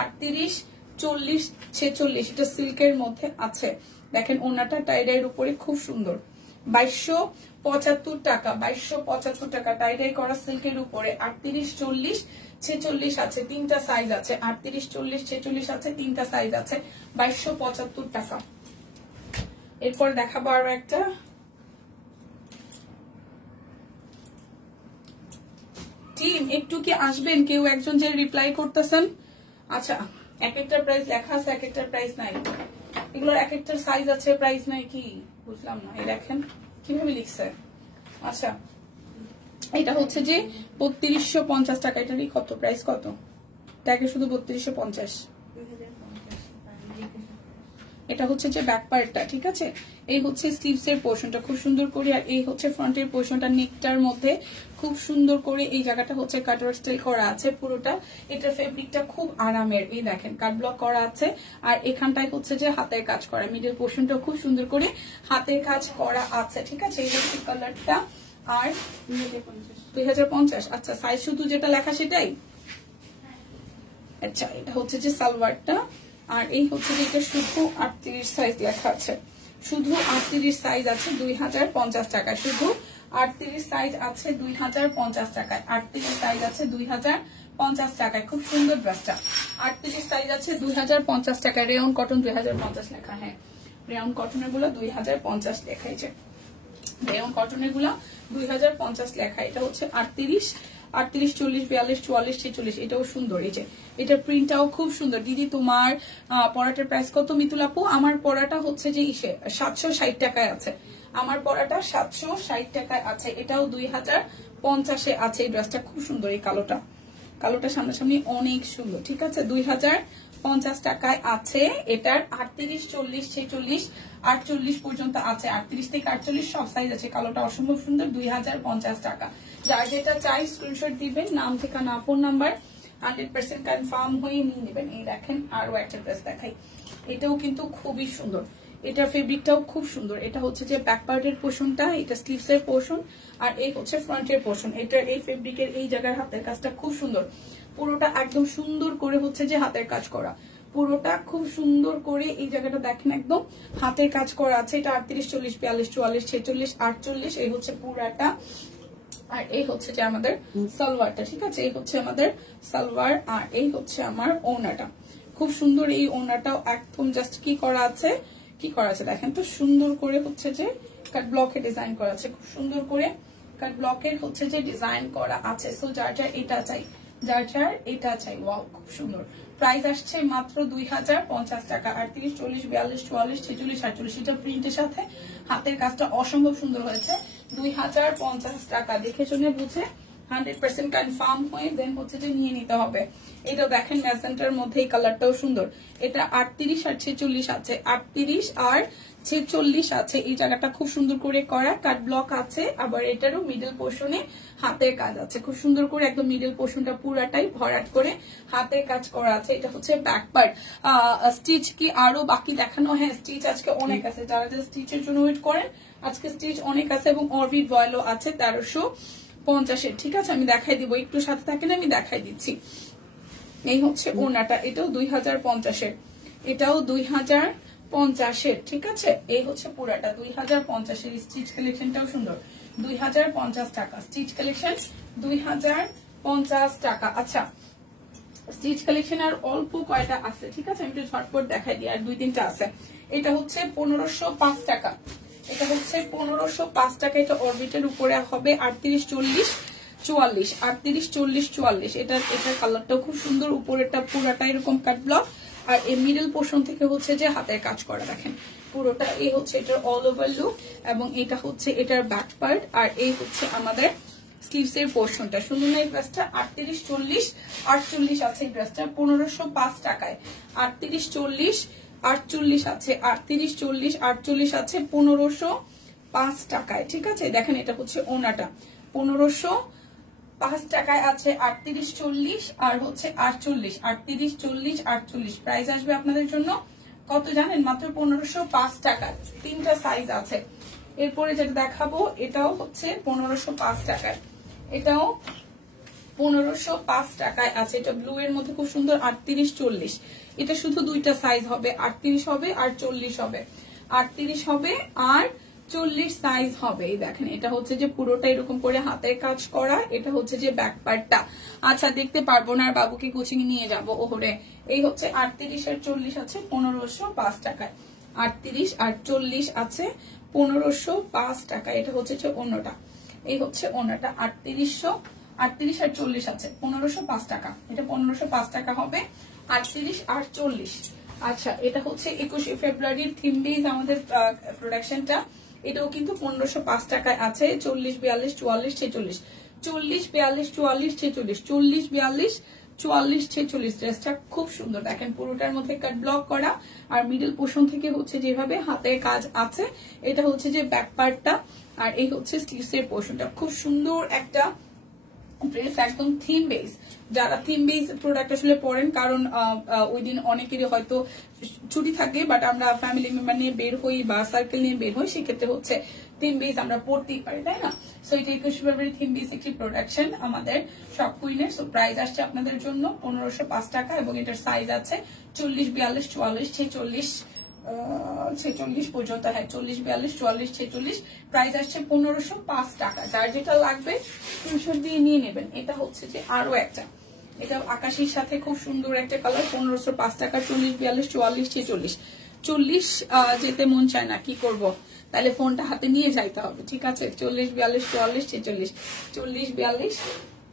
38, 40, 46। এটা সিল্কের মধ্যে আছে। দেখেন ওনাটা টাইডাইয়ের উপরে খুব সুন্দর। 2275 টাকা। 2275 টাকা টাইডাই করা সিল্কের উপরে 38, 40, 46 আছে। 3টা সাইজ আছে 38, 40, 46 আছে। 3টা সাইজ আছে 2275 টাকা। এরপর দেখাবো আরো একটা টিম। একটু কি আসবেন কেউ একজন যে রিপ্লাই করতেছেন? আচ্ছা, এক একটা প্রাইস লেখা আছে, এক একটা প্রাইস নাই। এগুলোর এক একটা সাইজ আছে, প্রাইস নাই কি বুঝলাম না। এই দেখেন কিভাবে লিখছে। আচ্ছা, এটা হচ্ছে যে 3250 টাকা। এটারই কত প্রাইস? কত ট্যাগে? শুধু 3250। এটা হচ্ছে যে ব্যাক পার্টটা, ঠিক আছে। এই হচ্ছে স্লিভস এর পোর্শনটা খুব সুন্দর করে, আর এই হচ্ছে ফ্রন্টের পোর্শনটা। নেকটার মধ্যে খুব সুন্দর করে এই জায়গাটা হচ্ছে কাটওয়ার্ক স্টাইল করা আছে পুরোটা। এটার ফেব্রিকটা খুব আরামের, এই দেখেন কাট ব্লক করা আছে। আর এখানটায় হচ্ছে যে হাতের কাজ করা, মিডল পোর্শনটা খুব সুন্দর করে হাতের কাজ করা আছে, ঠিক আছে। এই হচ্ছে কালারটা। আর 2050। আচ্ছা, সাইজ শুধু যেটা লেখা সেটাই। আচ্ছা, এটা হচ্ছে যে সালোয়ারটা। আর এই হচ্ছে যে এটা শুধু 38 সাইজ লেখা আছে, শুধু 38 সাইজ আছে 2050 টাকায়, শুধু 38 সাইজ আছে 2050 টাকায়, 38 সাইজ আছে 2050 টাকায়। খুব সুন্দর ড্রেসটা। 38 সাইজ আছে 2050 টাকায়। রেয়ন কটন 2050 লেখা, হ্যাঁ রেয়ন কটনের গুলো 2050 লেখা। এই যে রেয়ন কটনের গুলা 2050 লেখা। এটা হচ্ছে 38, 40, 42, 44, 46। এটাও সুন্দর। এই যে এটা প্রিন্টটাও খুব সুন্দর। দিদি তোমার পরাটার প্রাইস কত মিতুল আপু? আমার পরাটা হচ্ছে যে 760 টাকায় আছে, আমার পরাটা 760 টাকায় আছে। এটাও 2050-এ আছে। এই ড্রেসটা খুব সুন্দর। এই কালোটা, কালোটা সামনাসামনি অনেক সুন্দর, ঠিক আছে। 2050 টাকায় আছে। এটার 38, 40, 46, 48 পর্যন্ত আছে। 38 থেকে 48 সব সাইজ আছে। কালোটা অসম্ভব সুন্দর। 2050 টাকা। যার যেটা চাই স্ক্রিনশট দিবেন, নাম ঠিকানা ফোন নাম্বার 100% কনফার্ম হয়ে নিয়ে নেবেন। এই দেখেন আরো একটা ড্রেস দেখাই, এটাও কিন্তু খুবই সুন্দর। এটা ফেব্রিকটাও খুব সুন্দর। এটা হচ্ছে যে ব্যাক পার্টের পোর্শনটা, এটা স্লিভস এর পোর্শন, আর এই হচ্ছে ফ্রন্টের পোর্শন। এটা এই ফেব্রিকের এই জায়গার হাতের কাজটা খুব সুন্দর। পুরোটা একদম সুন্দর করে হচ্ছে যে হাতের কাজ করা, পুরোটা খুব সুন্দর করে এই জায়গাটা দেখেন একদম হাতের কাজ করা আছে। এটা 38, 40, 42, 44, 46, 48। এই হচ্ছে পুরাটা। আর এই হচ্ছে যে আমাদের সালোয়ারটা, ঠিক আছে। এই হচ্ছে আমাদের সালোয়ার, আর এই হচ্ছে আমার ওড়নাটা। খুব সুন্দর। এই ওড়নাটাও একদম জাস্ট কি করা আছে, কি করা আছে দেখেন তো, সুন্দর করে হচ্ছে যে কাট ব্লকে ডিজাইন করা আছে, খুব সুন্দর করে কাট ব্লকের হচ্ছে যে ডিজাইন করা আছে। সো যার যার এটা চাই, যার যার এটা চাই, ওয়াও খুব সুন্দর। প্রাইস আসছে মাত্র 2050 টাকা। 38, 40, 42, 44, 46, 48। এটা প্রিন্টের সাথে হাতের কাজটা অসম্ভব সুন্দর হয়েছে। 2050 টাকা। দেখে শুনে বুঝে 100% কনফার্ম হয়ে দেন হচ্ছে যে নিয়ে নিতে হবে। এটা দেখেন ম্যাজেন্টার মধ্যে এই কালারটাও সুন্দর। এটা 38 আর 46 আছে, 38 আর 46 আছে। এই জায়গাটা খুব সুন্দর করে করা কাট ব্লক আছে। আবার এটারও মিডল পোর্শনে হাতের কাজ আছে, খুব সুন্দর করে একদম মিডল পোর্শনটা পুরাটাই ভরাট করে হাতের কাজ করা আছে। এটা হচ্ছে ব্যাক পার্ট। স্টিচ কি আরো বাকি দেখানো? হ্যাঁ, স্টিচ আজকে অনেক আছে। যারা যারা স্টিচের জন্য ওয়েট করেন, আজকে স্টিচ অনেক আছে এবং অরবিট ভয়েলও আছে 1350-এর, ঠিক আছে। আমি দেখাই দিব, একটু সাথে থাকেন, আমি দেখাই দিচ্ছি। এই হচ্ছে ওড়নাটা, এটাও 2050-এর, এটাও 2050-এর, ঠিক আছে। এই হচ্ছে পুরাটা 2050-এর। স্টিচ কালেকশনটাও সুন্দর। 2050 টাকা স্টিচ কালেকশন, 2050 টাকা। আচ্ছা, স্টিচ কালেকশন আর অল্প কয়টা আছে, ঠিক আছে, আমি একটু ঝটপট দেখাই দিই। আর 2-3টা আছে। এটা হচ্ছে 1505 টাকা, এটা হচ্ছে 1505 টাকা। এটা অরবিটের উপরে হবে 38, 40, 44, 38, 40, 44। এটার কালারটাও খুব সুন্দর। উপরেটা পুরাটা এরকম কাট ব্লক, আর এই মিডল পোর্শন থেকে হচ্ছে যে হাতের কাজ করা দেখেন পুরোটা। এই হচ্ছে এটার অল ওভার লুক, এবং এটা হচ্ছে এটার ব্যাক পার্ট, আর এই হচ্ছে আমাদের স্লিভস এর পোর্শনটা। সুন্দর না এই ড্রেসটা? 38, 40, 48 আছে এই ড্রেসটা 1505 টাকায়। 38, 40, 48 আছে, 38, 40, 48 আছে 1505 টাকায়, ঠিক আছে। দেখেন এটা হচ্ছে ওনাটা 1505 টাকায় আছে। 38, 40 আর হচ্ছে 48, 38, 40, 48। প্রাইস আসবে আপনাদের জন্য কত জানেন? মাত্র 1505 টাকা। 3টা সাইজ আছে। এরপরে যেটা দেখাবো এটাও হচ্ছে 1505 টাকায়, এটাও 1505 টাকায় আছে। এটা ব্লু এর মধ্যে খুব সুন্দর। 38, 40। এটা শুধু 2টা সাইজ হবে, 38 হবে আর 40 হবে, 38 হবে আর 40 সাইজ হবে। এই দেখেন এটা হচ্ছে যে পুরোটা এরকম করে হাতের কাজ করা। এটা হচ্ছে যে ব্যাক পার্টটা। আচ্ছা, দেখতে পারবো না, আর বাবুকে কোচিং নিয়ে যাবো ওহরে। এই হচ্ছে 38 আর 40 আছে 1505 টাকায়। 38 আর 40 আছে 1505 টাকা। এটা হচ্ছে যে অন্যটা, এই হচ্ছে অন্যটা 38 আর 40 আছে 1505 টাকা। এটা 1505 টাকা হবে 38 আর 40। আচ্ছা, এটা হচ্ছে 21 ফেব্রুয়ারির থিম বেজ আমাদের প্রোডাকশনটা। এটাও কিন্তু 1505 টাকায় আছে। 40, 42, 44, 46, 40, 42, 44, 46, 40, 42, 44-46 ড্রেসটা খুব সুন্দর। দেখেন পুরোটার মধ্যে কাট ব্লক করা, আর মিডল পোর্শন থেকে হচ্ছে যেভাবে হাতের কাজ আছে, এটা হচ্ছে যে ব্যাক পার্টটা, আর এই হচ্ছে স্লিভস এর পোর্শনটা। খুব সুন্দর একটা ড্রেস, একদম থিম বেস। যারা থিম বেস প্রোডাক্ট আসলে পরেন, কারণ ওই দিন অনেকেরই হয়তো ছুটি থাকে, বাট আমরা ফ্যামিলি মেম্বার নিয়ে বের হই বা সার্কেল নিয়ে বের হই, সেক্ষেত্রে হচ্ছে থিম বেস আমরা পড়তেই পারি, তাই না? সো এটা 21 ফেব্রুয়ারি থিম বেস একটি প্রোডাকশন আমাদের শপ কুইনের। সো প্রাইস আসছে আপনাদের জন্য 1505 টাকা, এবং এটার সাইজ আছে 40, 42, 44, 46, 46 পর্যন্ত। হ্যাঁ, 40, 42, 44, 46। প্রাইস আসছে 1505 টাকা। যার যেটা লাগবে স্ক্রিনশট দিয়ে নিয়ে নেবেন। এটা হচ্ছে যে আরো একটা, এটা আকাশির সাথে খুব সুন্দর একটা কালার, 1505 টাকা। 40, 42, 44, 46। 40 যেতে মন চায় না, কি করব? তাহলে ফোনটা হাতে নিয়ে যাইতে হবে, ঠিক আছে? 40, 42, 44, 46। 40, 42,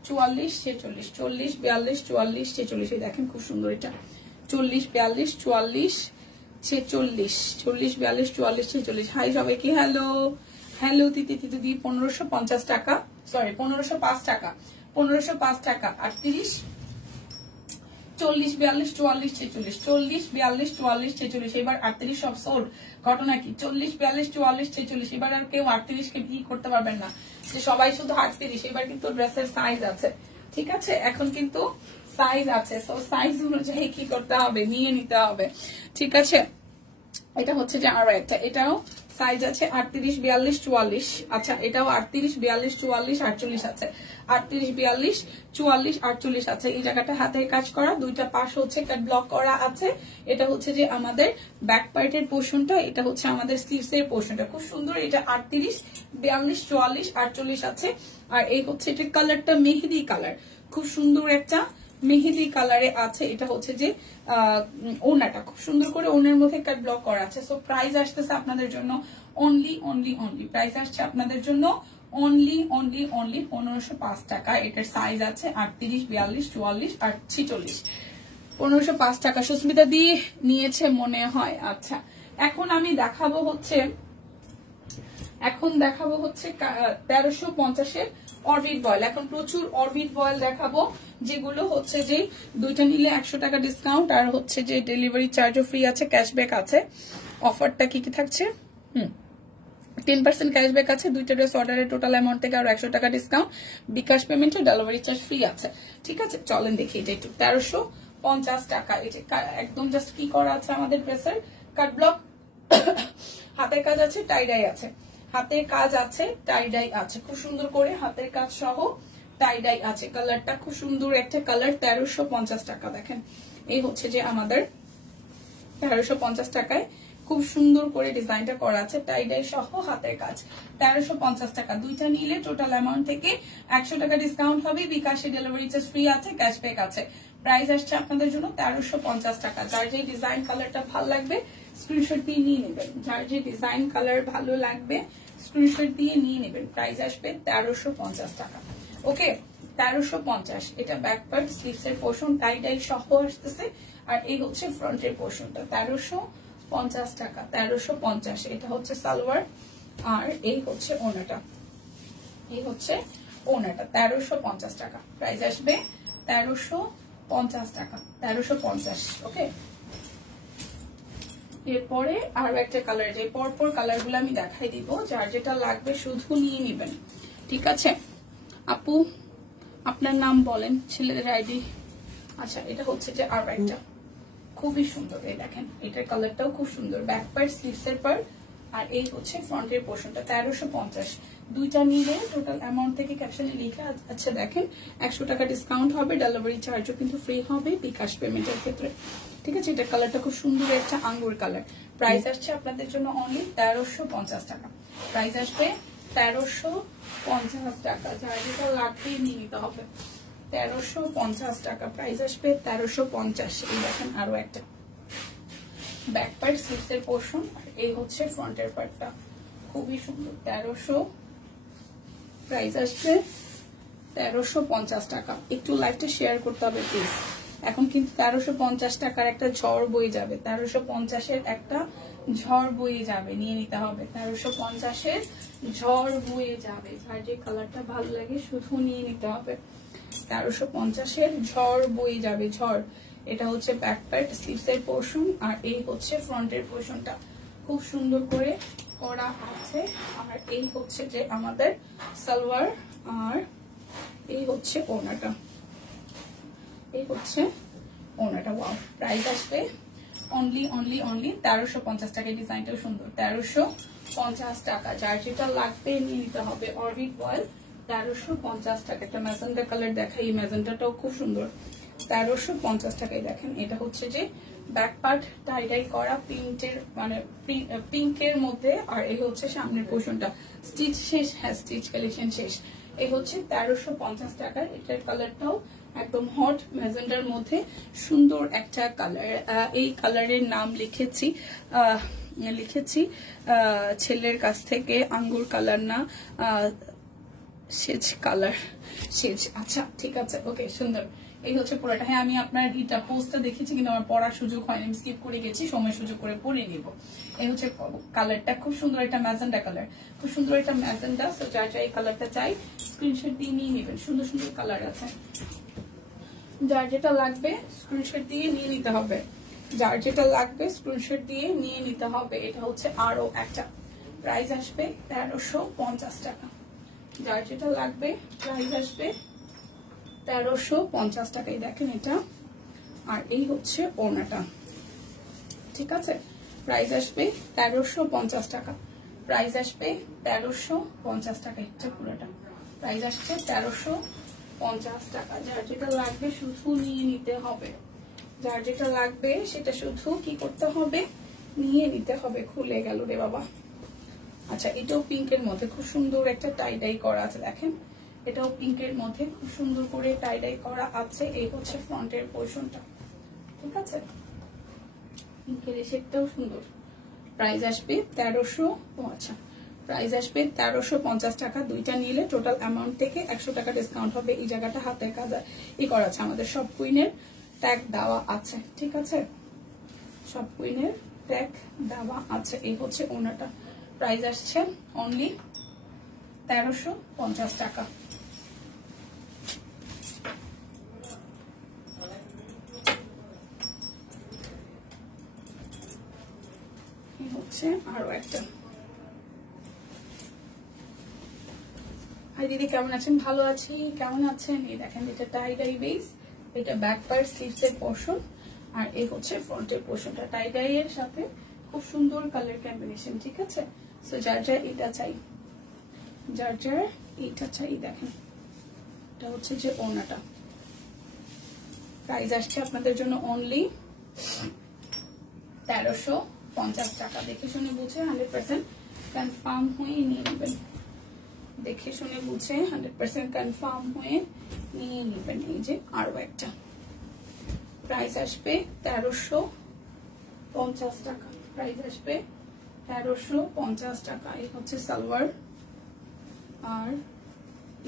44, 46। 40, 42, 44, 46। এই দেখেন খুব সুন্দর এটা। 40, 42, 44, 46। 40, 42, 44, 46। হাই সবাইকে, হ্যালো হ্যালো তিতি দিদি। 1550 টাকা, সরি 1505 টাকা। 1505 টাকা। 38, 40, 42, 44, 46। 40, 42, 44, 46। এবার 38 সব সোল্ড। ঘটনা কি? 40, 42, 44, 46। এবার আর কেউ 38 কে বিক্রি করতে পারবেন না, যে সবাই শুধু 38। এবার কিন্তু ড্রেসের সাইজ আছে, ঠিক আছে? এখন কিন্তু সাইজ আছে, সো সাইজ অনুযায়ী কি করতে হবে, নিয়ে নিতে হবে, ঠিক আছে? এটা হচ্ছে যে আরো একটা, এটাও সাইজ আছে 38, 42, 44। আচ্ছা, এটাও 38, 42, 44, 48 আছে। 38, 42, 44, 48 আছে। এই জায়গাটা হাতের কাজ করা, দুইটা পাশ হচ্ছে কাট ব্লক করা আছে। এটা হচ্ছে যে আমাদের ব্যাক পার্টের পোর্শনটা, এটা হচ্ছে আমাদের স্লিভস এর পোর্শনটা। খুব সুন্দর। এটা 38, 42, 44, 48 আছে। আর এই হচ্ছে এটা কালারটা মেহেদি কালার, খুব সুন্দর একটা মেহেদি কালারে আছে। এটা হচ্ছে যে ওনাটা খুব সুন্দর করে ওনার মধ্যে কাট ব্লক করা আছে। সো প্রাইস আসতেছে আপনাদের জন্য অনলি প্রাইস আসছে আপনাদের জন্য অনলি 1505 টাকা। এটার সাইজ আছে 38, 42, 44 আর 46। 1505 টাকা সুস্মিতা দিয়ে নিয়েছে মনে হয়। আচ্ছা, এখন আমি দেখাবো হচ্ছে 1350 অরবিট বয়েল। এখন প্রচুর অরবিট বয়েল দেখাবো, যেগুলো হচ্ছে যে দুইটা নিলে 100 টাকা ডিসকাউন্ট, আর হচ্ছে যে ডেলিভারি চার্জও ফ্রি আছে, ক্যাশব্যাক আছে। অফারটা কি কি থাকছে? 10% ক্যাশব্যাক আছে, দুইটা ড্রেস অর্ডারের টোটাল অ্যামাউন্ট থেকে আর 100 টাকা ডিসকাউন্ট, বিকাশ পেমেন্টে ডেলিভারি চার্জ ফ্রি আছে, ঠিক আছে? চলেন দেখি এটা একটু। 1350 টাকা। এটা একদম জাস্ট কি করা আছে আমাদের ড্রেসের কাট ব্লক, হাতের কাজ আছে, টাইডাই আছে, হাতের কাজ আছে, টাইডাই আছে, খুব সুন্দর করে হাতের কাজ সহ টাইডাই আছে। কালারটা খুব সুন্দর একটা কালার। 1350 টাকা। দেখেন এই হচ্ছে যে আমাদের 1350 টাকায় খুব সুন্দর করে ডিজাইনটা করা আছে, টাইডাই সহ হাতের কাজ। 1350 টাকা। দুইটা নিলে টোটাল অ্যামাউন্ট থেকে 100 টাকা ডিসকাউন্ট হবে, বিকাশে ডেলিভারি চার্জ ফ্রি আছে, ক্যাশব্যাক আছে। প্রাইস আসছে আপনাদের জন্য 1350 টাকা। যার যে ডিজাইন কালারটা ভালো লাগবে স্ক্রিনশট দিয়ে নিয়ে নেবেন। যার যে ডিজাইন কালার ভালো লাগবে স্ক্রিনশট দিয়ে নিয়ে নেবেন। প্রাইস আসবে 1350 টাকা। ওকে, 1350। এটা ব্যাক পার্ট, স্লিভস এর পোর্শন টাই সহ আসতেছে, আর এই হচ্ছে ফ্রন্টের পোর্শনটা। 1350 টাকা। 1350। এটা হচ্ছে সালোয়ার, আর এই হচ্ছে ওনাটা, এই হচ্ছে ওনাটা। 1350 টাকা। প্রাইস আসবে 1350 টাকা। 1350। ওকে, এরপরে আরো একটা কালার, যে পরপর কালার গুলো আমি দেখাই দিব, যার যেটা লাগবে শুধু নিয়ে নিবেন, ঠিক আছে? আপু আপনার নাম বলেন, ছেলেদের আইডি। আচ্ছা, এটা হচ্ছে যে আরো একটা খুবই সুন্দর। এই দেখেন এটার কালারটাও খুব সুন্দর, ব্যাক পার্ট, স্লিভস এর পার্ট, আর এই হচ্ছে ফ্রন্টের পোর্শনটা। 1350। দুইটা নিলে টোটাল অ্যামাউন্ট থেকে ক্যাপশনে লিখে আচ্ছা দেখেন 100 টাকা ডিসকাউন্ট হবে, ডেলিভারি চার্জও কিন্তু ফ্রি হবে বিকাশ পেমেন্টের ক্ষেত্রে, ঠিক আছে? এটা কালারটা খুব সুন্দর একটা আঙ্গুর কালার। প্রাইস আসছে আপনাদের জন্য অনলি 1350 টাকা। প্রাইস আসবে 1350 টাকা। যার যেটা লাগবে নিয়ে নিতে হবে। 1350 টাকা। প্রাইস আসবে 1350। এই দেখেন আরো একটা ব্যাক পার্ট, স্লিভস এর পোর্শন, আর এই হচ্ছে ফ্রন্টের পার্টটা, খুবই সুন্দর। 1300। প্রাইস আসবে 1350 টাকা। একটু লাইভটা শেয়ার করতে হবে প্লিজ। এখন কিন্তু 1350 টাকার একটা ঝড় বয়ে যাবে, 1350-এর একটা ঝড় বয়ে যাবে, নিয়ে নিতে হবে। 1350-এর ঝড় বয়ে যাবে। যার যে কালারটা ভালো লাগে শুধু নিয়ে নিতে হবে। 1350-এর ঝড় বয়ে যাবে, ঝড়। এটা হচ্ছে ব্যাক পার্ট, স্লিভসের পোর্শন, আর এই হচ্ছে ফ্রন্টের পোর্শনটা খুব সুন্দর করে করা আছে। আর এই হচ্ছে যে আমাদের সালোয়ার, আর এই হচ্ছে ওড়নাটা, এই হচ্ছে ওড়নাটা। ওয়াও, প্রাইস আসবে অনলি 1350 টাকা। ডিজাইনটাও সুন্দর, 1350 টাকা। যার যেটা লাগবে নিয়ে নিতে হবে। অরবিট ওয়াল 1350 টাকা। একটা ম্যাজেন্টা কালার দেখাই, এই ম্যাজেন্টাটাও খুব সুন্দর। 1350 টাকায় দেখেন। এটা হচ্ছে যে ব্যাক পার্ট টাই ডাই করা প্রিন্টের, মানে পিঙ্কের মধ্যে, আর এই হচ্ছে সামনের পোর্শনটা। স্টিচ শেষ, হ্যাঁ স্টিচ কালেকশন শেষ। এই হচ্ছে 1350 টাকার। এটার কালারটাও একদম হট ম্যাজেন্টার মধ্যে সুন্দর একটা কালার। এই কালারের নাম লিখেছি ছেলের কাছ থেকে, আঙ্গুর কালার না, সেজ কালার, সেজ। আচ্ছা ঠিক আছে, ওকে, সুন্দর। এই হচ্ছে পুরোটা। হ্যাঁ, আমি আপনার এটা পোস্টটা দেখেছি, কিন্তু আমার পড়ার সুযোগ হয়নি, আমি স্কিপ করে গেছি, সময় সুযোগ করে পড়ে নিব। এই হচ্ছে কালারটা, খুব সুন্দর একটা ম্যাজেন্টা কালার, খুব সুন্দর একটা ম্যাজেন্টা। সো যার যাই কালারটা চাই স্ক্রিনশট দিয়ে নিয়ে নেবেন। সুন্দর সুন্দর কালার আছে, যার যেটা লাগবে স্ক্রিনশট দিয়ে নিয়ে নিতে হবে। যার যেটা লাগবে স্ক্রিনশট দিয়ে নিয়ে নিতে হবে। এটা হচ্ছে আরো একটা। প্রাইস আসবে 1350 টাকা। যার যেটা লাগবে প্রাইস আসবে 1350 টাকায়। দেখেন এটা, আর এই হচ্ছে ওড়নাটা, ঠিক আছে। প্রাইস আসবে 1350 টাকা। প্রাইস আসবে 1350 টাকা। এটা পুরোটা প্রাইস আসছে 1350 টাকা। যার যেটা লাগবে শুধু নিয়ে নিতে হবে। যার যেটা লাগবে সেটা শুধু কি করতে হবে, নিয়ে নিতে হবে। খুলে গেল রে বাবা। আচ্ছা, এটাও পিঙ্কের মধ্যে খুব সুন্দর একটা টাই ডাই করা আছে, দেখেন। এটাও পিঙ্কের মধ্যে খুব সুন্দর করে টাই ডাই করা আছে। এই হচ্ছে ফ্রন্টের পোর্শনটা, ঠিক আছে। পিঙ্কের শেডটাও সুন্দর। প্রাইস আসবে 1300। আচ্ছা, প্রাইস আসবে 1350 টাকা। দুইটা নিলে টোটাল অ্যামাউন্ট থেকে 100 টাকা ডিসকাউন্ট হবে। এই জায়গাটা হাতের কাজ ই করা আছে, আমাদের সব কুইনের ট্যাগ দেওয়া আছে, ঠিক আছে। সব কুইনের ট্যাগ দেওয়া আছে। এই হচ্ছে ওনাটা। প্রাইস আসছে অনলি 1350 টাকা। হচ্ছে আরো একটা। হাই দিদি, কেমন আছেন? ভালো আছি, কেমন আছেন? এই দেখেন, এটা টাই ডাই বেস, এটা ব্যাক পার্ট স্লিভস এর পোর্শন, আর এই হচ্ছে ফ্রন্টের পোর্শনটা। টাই ডাই এর সাথে খুব সুন্দর কালার কম্বিনেশন, ঠিক আছে। সো যার যার এটা চাই, যার যার এটা চাই, দেখেন এটা হচ্ছে যে ওড়নাটা। প্রাইস আসছে আপনাদের জন্য অনলি 1350 টাকা। দেখে শুনে বুঝে 100% কনফার্ম হয়ে নিয়ে নেবেন। দেখে শুনে বুঝে 100% কনফার্ম হয়ে নিয়ে নেবেন। এই যে আরো একটা। প্রাইস আসবে 1350 টাকা। প্রাইস আসবে 1350 টাকা। এই হচ্ছে সালোয়ার, আর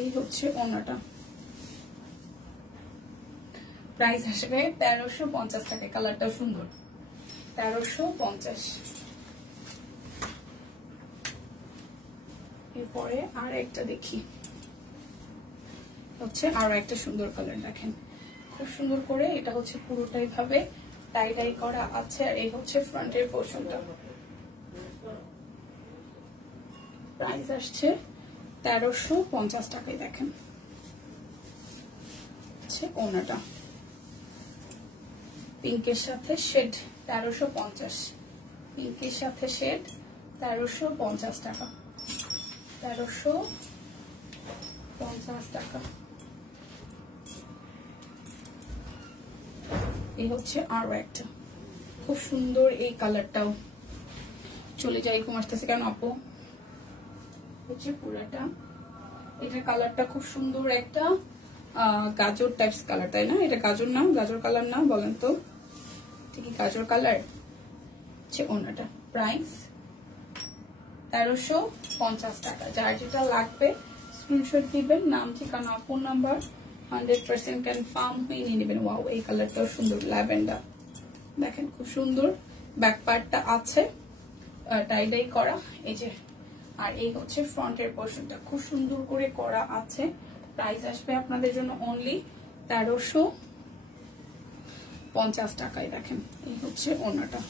এই হচ্ছে ওড়নাটা। প্রাইস আসবে 1350 টাকা। কালারটাও সুন্দর, 1350। এরপরে আর একটা দেখি, হচ্ছে আরো একটা সুন্দর কালার। দেখেন খুব সুন্দর করে, এটা হচ্ছে পুরোটাই ভাবে টাই ডাই করা আছে, আর এই হচ্ছে ফ্রন্টের পোর্শনটা। প্রাইস আসছে 1350 টাকায়। দেখেন ওড়নাটা পিঙ্কের সাথে শেড 1350। পিঙ্কের সাথে শেড 1350 টাকা। 1350 টাকা। এই হচ্ছে আরো একটা খুব সুন্দর। এই কালারটাও চলে যায়, ঘুম আসতেছে কেন আপু? হচ্ছে পুরাটা, এটার কালারটা খুব সুন্দর একটা গাজর টাইপস কালার, তাই না? এটা গাজর না, গাজর কালার না, বলেন তো? ঠিকই গাজর কালার। হচ্ছে ওনাটা। প্রাইস 1350 টাকা। যার যেটা লাগবে স্ক্রিনশট দিবেন, নাম, ঠিকানা, ফোন নাম্বার, 100% কনফার্ম হয়ে নিয়ে নেবেন। ওয়াও, এই কালারটাও সুন্দর, ল্যাভেন্ডার। দেখেন খুব সুন্দর। ব্যাক পার্টটা আছে টাই ডাই করা, এই যে। আর এই হচ্ছে ফ্রন্টের পোর্শনটা, খুব সুন্দর করে করা আছে প্রাইস আসবে আপনাদের জন্য অনলি 1350 টাকায়। দেখেন এই হচ্ছে ওড়নাটা,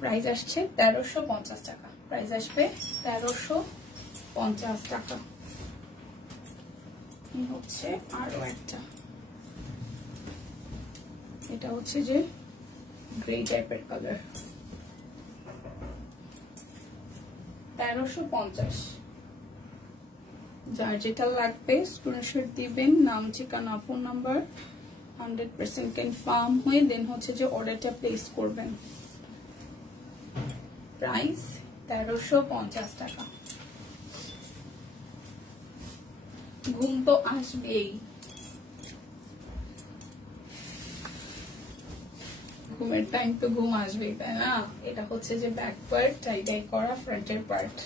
প্রাইস আসছে 1350 টাকা, প্রাইস আসবে 1350 টাকা। এই হচ্ছে আরো একটা, এটা হচ্ছে যে গ্রে টাইপের কালার, 1350। যার যেটা লাগবে স্ক্রিনশট দিবেন, নাম ঠিকানা ফোন নাম্বার 100% কনফার্ম হয়ে দেন হচ্ছে যে অর্ডারটা প্লেস করবেন। প্রাইস 1350 টাকা। ঘুম তো আসবেই, ঘুমের টাইম তো ঘুম আসবেই, তাই না? এটা হচ্ছে যে ব্যাক পার্ট, টাই ডাই করা ফ্রন্টের পার্ট।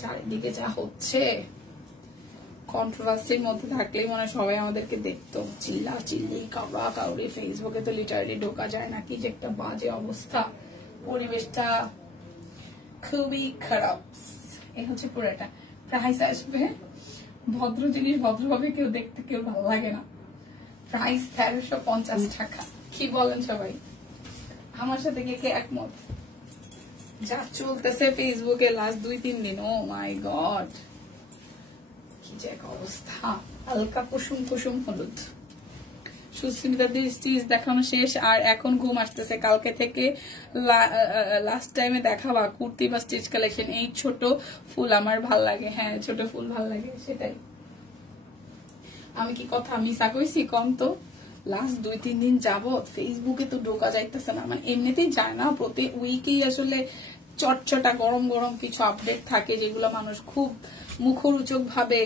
চারিদিকে যা হচ্ছে, কন্ট্রোভার্সির মধ্যে থাকলেই মনে হয় সবাই আমাদেরকে দেখতো, চিল্লা চিল্লি কাউরা কাউরি, ফেসবুকে তো লিটারালি ঢোকা যায় না, কি যে একটা বাজে অবস্থা, পরিবেশটা খুবই খারাপ। এই হচ্ছে পুরোটা। প্রাইস আসবে, ভদ্র জিনিস ভদ্রভাবে কেউ দেখতে কেউ ভালো লাগে না, প্রাইস 1350 টাকা। কি বলেন সবাই? আমার সাথে কে একমত? যা চলতেছে ফেসবুকে লাস্ট 2-3 দিন, ও মাই গড, কি যে এক অবস্থা। হালকা কুসুম কুসুম হলুদ, সুস্মিতাদের স্টিচ দেখানো শেষ, আর এখন ঘুম আসতেছে। কালকে থেকে লাস্ট টাইমে দেখাবা কুর্তি বা স্টিচ কালেকশন। এই ছোট ফুল আমার ভাল লাগে, হ্যাঁ ছোট ফুল ভাল লাগে, সেটাই। আমি কি কথা মিস কইছি? কম তো লাস্ট 2-3 দিন যাবত ফেসবুকে তো ঢোকা যাইতেছে না, মানে এমনিতেই যায় না, প্রতি উইকেই আসলে চটচটা গরম গরম কিছু আপডেট থাকে যেগুলো মানুষ খুব মুখরোচক ভাবে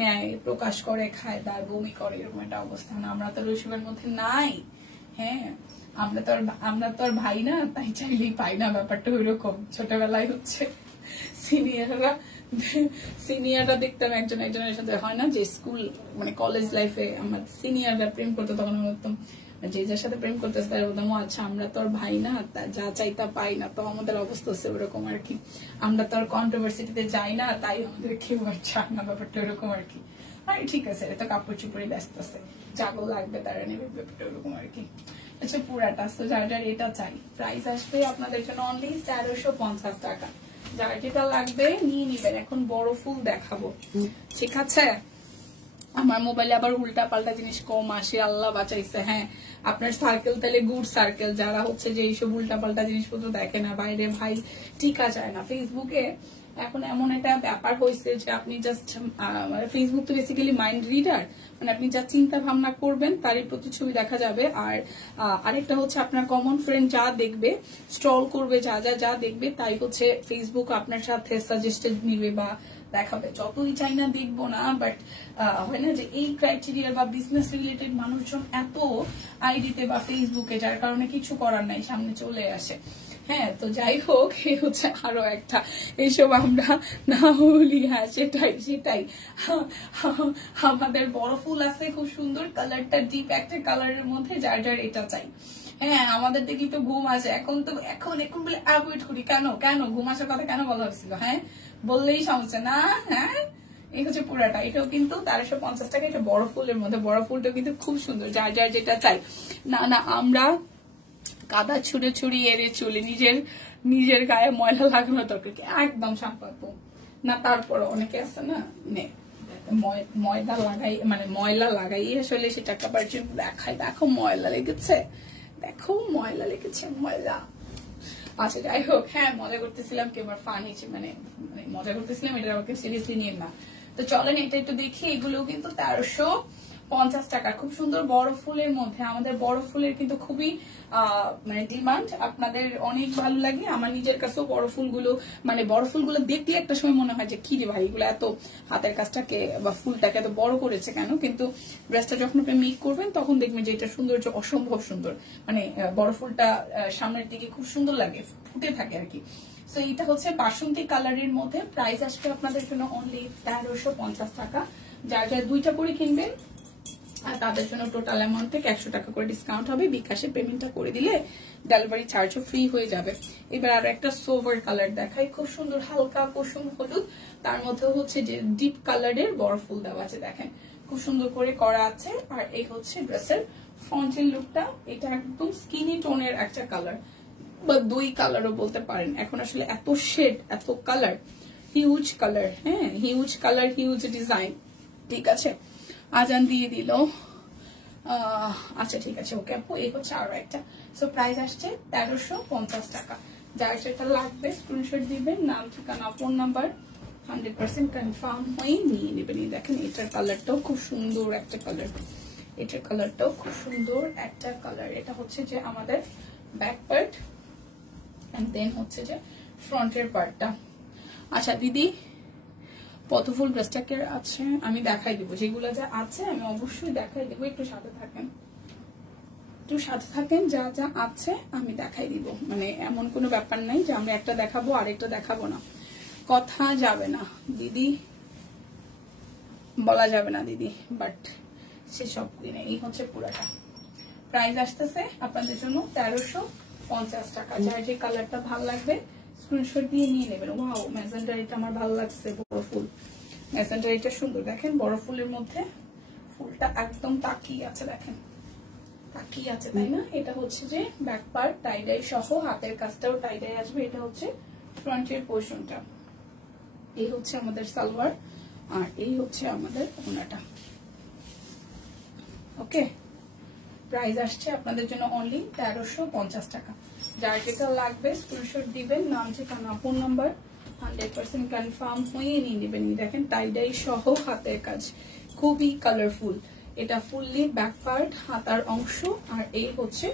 নেয়, প্রকাশ করে, খায়, দায়, বমি করে, এরকম একটা অবস্থা। না আমরা তো রসিবের মধ্যে নাই, হ্যাঁ আমরা তো আর ভাই না, তাই চাইলেই পাই না, ব্যাপারটা ওইরকম। ছোটবেলায় হচ্ছে সিনিয়ররা দেখতাম একজন একজনের সাথে, হয় না যে স্কুল মানে কলেজ লাইফে আমার সিনিয়ররা প্রেম করতো, তখন আমি বলতাম, যে যার সাথে প্রেম করতেছে তারা বলতাম, আচ্ছা আমরা তো আর ভাই না, যা চাই তা পাই না, তো আমাদের অবস্থা হচ্ছে ওরকম আর কি। আমরা তো আর কন্ট্রোভার্সিটিতে যাই না, তাই আমাদের কেউ আর চায় না, ব্যাপারটা ওরকম আর কি। আর ঠিক আছে, এটা তো কাপড় চুপড়ে ব্যস্ত আছে, যাগো লাগবে তারা নেবে, ব্যাপারটা ওরকম আর কি। আচ্ছা পুরাটা তো যার যার এটা চাই, প্রাইস আসবে আপনাদের জন্য অনলি 1350 টাকা। যার যেটা লাগবে নিয়ে নিবেন। এখন বড় ফুল দেখাবো, ঠিক আছে? আমার মোবাইলে আবার উল্টা পাল্টা জিনিস কম আসে, আল্লাহ বাঁচাইছে। হ্যাঁ আপনার সার্কেল তাহলে গুড সার্কেল, যারা হচ্ছে যে এইসব উল্টা পাল্টা জিনিসপত্র দেখে না, বাইরে ভাই টিকা যায় না। ফেসবুকে এখন এমন একটা ব্যাপার হয়েছে যে আপনি জাস্ট ফেসবুক তো বেসিক্যালি মাইন্ড রিডার, মানে আপনি যা চিন্তা ভাবনা করবেন তারই প্রতিছবি দেখা যাবে। আর আরেকটা হচ্ছে আপনার কমন ফ্রেন্ড যা দেখবে, স্ক্রল করবে, যা যা যা দেখবে তাই হচ্ছে ফেসবুক আপনার সাথে সাজেস্টেড নিবে বা দেখাবে। যতই চাই না দেখবো না, বাট হয় না যে এই ক্রাইটেরিয়া বা বিজনেস রিলেটেড মানুষজন এত আইডিতে বা ফেসবুকে, যার কারণে কিছু করার নাই, সামনে চলে আসে। হ্যাঁ তো যাই হোক, এই হচ্ছে আরো একটা, এইসব আমরা না বলি। হ্যাঁ সেটাই সেটাই। আমাদের বড় ফুল আছে খুব সুন্দর, কালারটা ডিপ একটা কালারের মধ্যে, যার যার এটা চাই। হ্যাঁ আমাদের দেখি তো ঘুম আসে, এখন বলে অ্যাভয়েড করি। কেন কেন ঘুম আসার কথা কেন বলা হয়েছিল? হ্যাঁ বললেই সমস্যা না। হ্যাঁ এই হচ্ছে পুরাটা, এটাও কিন্তু 1350 টাকা। এটা বড় ফুলের মধ্যে, বড় ফুলটা কিন্তু খুব সুন্দর, যার যার যেটা চাই। না না আমরা কাদা ছুড়ে ছুড়ি এড়ে চলি, নিজের গায়ে ময়লা লাগানো দরকার একদম সাপাবো না। তারপর অনেকে আছে না ময়দা লাগাই, মানে ময়লা লাগাই আসলে সেটা একটা দেখায়, দেখো ময়লা লেগেছে, দেখো ময়লা লেগেছে, ময়লা। আচ্ছা যাই হোক, হ্যাঁ মজা করতেছিলাম, কেউ আমার ফান হিসেবে মানে মজা করতেছিলাম, এটা আমাকে সিরিয়াসলি নিয়ে না। তো চলেন এটা একটু দেখি। এগুলো কিন্তু 1350 টাকা, খুব সুন্দর বড় ফুলের মধ্যে। আমাদের বড় ফুলের কিন্তু খুবই মানে ডিমান্ড, আপনাদের অনেক ভালো লাগে। আমার নিজের কাছেও বড় ফুলগুলো, মানে বড় ফুলগুলো দেখলে একটা সময় মনে হয় যে কি রে ভাই, এগুলো এত হাতের কাজটাকে বা ফুলটাকে এত বড় করেছে কেন, কিন্তু ড্রেসটা যখন আপনি মেক করবেন তখন দেখবেন যে এটা সৌন্দর্য অসম্ভব সুন্দর, মানে বড় ফুলটা সামনের দিকে খুব সুন্দর লাগে, ফুটে থাকে আর কি। তো এটা হচ্ছে বাসন্তী কালারের মধ্যে, প্রাইস আসবে আপনাদের জন্য অনলি 1350 টাকা। যার যার দুইটা করে কিনবেন আর তাদের জন্য টোটাল অ্যামাউন্ট থেকে 100 টাকা করে ডিসকাউন্ট হবে। বিকাশে পেমেন্টটা করে দিলে ডেলিভারি চার্জও ফ্রি হয়ে যাবে। এবার আরো একটা সোভার কালার দেখাই, খুব সুন্দর হালকা কুসুম হলুদ, তার মধ্যে হচ্ছে যে ডিপ কালারের বড় ফুল দেওয়া আছে, দেখেন খুব সুন্দর করে করা আছে। আর এই হচ্ছে ড্রেসের ফ্রন্টের লুকটা, এটা একদম স্কিনি টোনের একটা কালার বা দুই কালারও বলতে পারেন। এখন আসলে এত শেড, এত কালার, হিউজ কালার, হ্যাঁ হিউজ কালার, হিউজ ডিজাইন। ঠিক আছে, আজান দিয়ে দিল। আচ্ছা ঠিক আছে, ওকে আপু, এই হচ্ছে আরো একটা। সো প্রাইস আসছে 1350 টাকা। যার যেটা লাগবে স্ক্রিনশট দিবেন, নাম ঠিকানা ফোন নাম্বার 100% কনফার্ম হয়ে নিয়ে নেবেন। দেখেন এটার কালারটাও খুব সুন্দর একটা কালার, এটার কালারটাও খুব সুন্দর একটা কালার। এটা হচ্ছে যে আমাদের ব্যাক পার্ট এন্ড দেন হচ্ছে যে ফ্রন্টের পার্টটা। আচ্ছা দিদি, পদ্মফুল ড্রেসটা কে আছে আমি দেখাই দিব, যেগুলো যা আছে আমি অবশ্যই দেখাই দিব। একটু সাথে থাকেন, একটু সাথে থাকেন, যা যা আছে আমি দেখাই দিব। মানে এমন কোনো ব্যাপার নাই যে আমরা একটা দেখাবো আরেকটা দেখাবো না, কথা যাবে না দিদি, বলা যাবে না দিদি, বাট সেসব দিনে এই হচ্ছে পুরাটা। প্রাইস আসতেছে আপনাদের জন্য 1350 টাকা। যার যে কালারটা ভালো লাগবে স্ক্রিনশট দিয়ে নিয়ে নেবেন। ওয়াও, ম্যাজেন্ডা এটা আমার ভালো লাগছে, বড় ফুল ম্যাজেন্ডা, এটা সুন্দর। দেখেন বড় ফুলের মধ্যে ফুলটা একদম তাকিয়ে আছে, দেখেন তাকিয়ে আছে, তাই না? এটা হচ্ছে যে ব্যাক পার্ট টাইডাই সহ, হাতের কাজটাও টাইডাই আসবে। এটা হচ্ছে ফ্রন্টের পোর্শনটা, এই হচ্ছে আমাদের সালোয়ার, আর এই হচ্ছে আমাদের ওড়নাটা। ওকে, প্রাইস আসছে আপনাদের জন্য অনলি 1350 টাকা। যার যেটা লাগবে স্ক্রিনশট দিবেন, নাম ঠিকানা ফোন নাম্বার 100% কনফার্ম হয়ে নিয়ে নেবেন। দেখেন টাইডাই সহ হাতের কাজ, খুবই কালারফুল। এটা ফুললি ব্যাক পার্ট, হাতার অংশ, আর এই হচ্ছে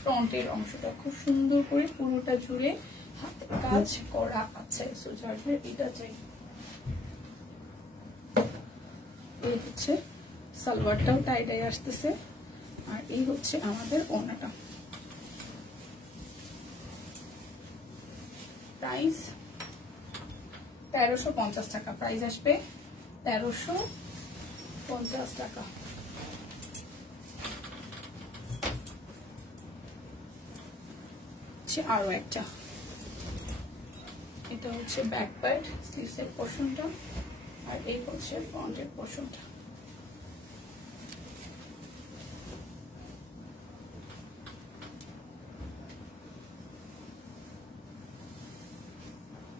ফ্রন্টের অংশটা, খুব সুন্দর করে পুরোটা জুড়ে হাতের কাজ করা আছে। সো যার এটা চাই, এই হচ্ছে সালোয়ারটাও টাইডাই আসতেছে, আর এই হচ্ছে আমাদের ওড়নাটা। প্রাইস 1350 টাকা, প্রাইস আসবে 1350 টাকা। আরো একটা, এটা হচ্ছে ব্যাক পার্ট স্লিভসের পোর্শনটা, আর এই হচ্ছে ফ্রন্টের পোর্শনটা।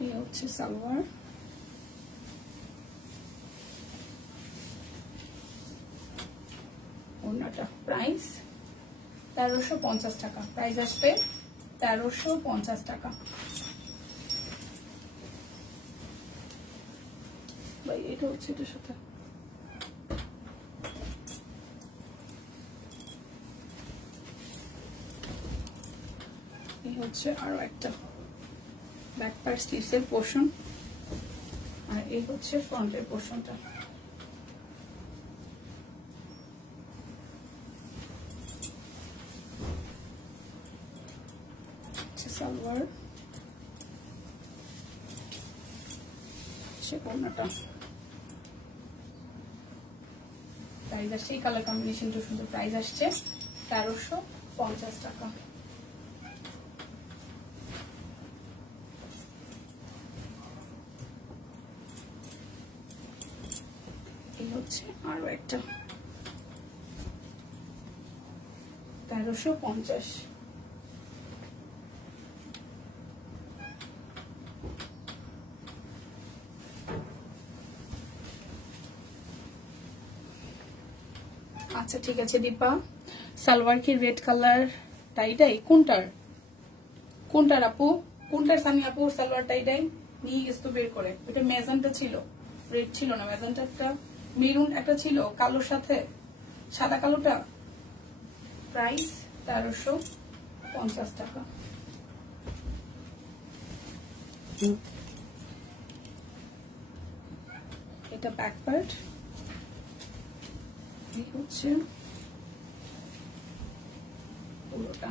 এই হচ্ছে সালোয়ার, ওড়নাটা। প্রাইস 1350 টাকা, প্রাইস আসবে 1350 টাকা। ভাই এটা হচ্ছে এটার সাথে, এই হচ্ছে আরো একটা ব্যাক পার্ট স্লিভসের পোর্শন, আর এই হচ্ছে ফ্রন্টের পোর্শনটা। সালোয়ার, ওড়নাটা। প্রাইস আসছে, এই কালার কম্বিনেশনটা সুন্দর। প্রাইস আসছে 1350 টাকা। এই হচ্ছে আরো একটা 1350। আচ্ছা ঠিক আছে দীপা, সালোয়ার কি রেড কালার টাইডাই? কোনটার কোনটার আপু, কোনটার? সানি আপু সালোয়ার টাইডাই নিয়ে গেছে তো বের করে। ওটা ম্যাজেন্টা ছিল, রেড ছিল না, ম্যাজেন্টা একটা, মেরুন একটা ছিল, কালোর সাথে সাদা কালোটা। প্রাইস 1350 টাকা। এটা ব্যাক পার্ট, এই হচ্ছে পুরোটা,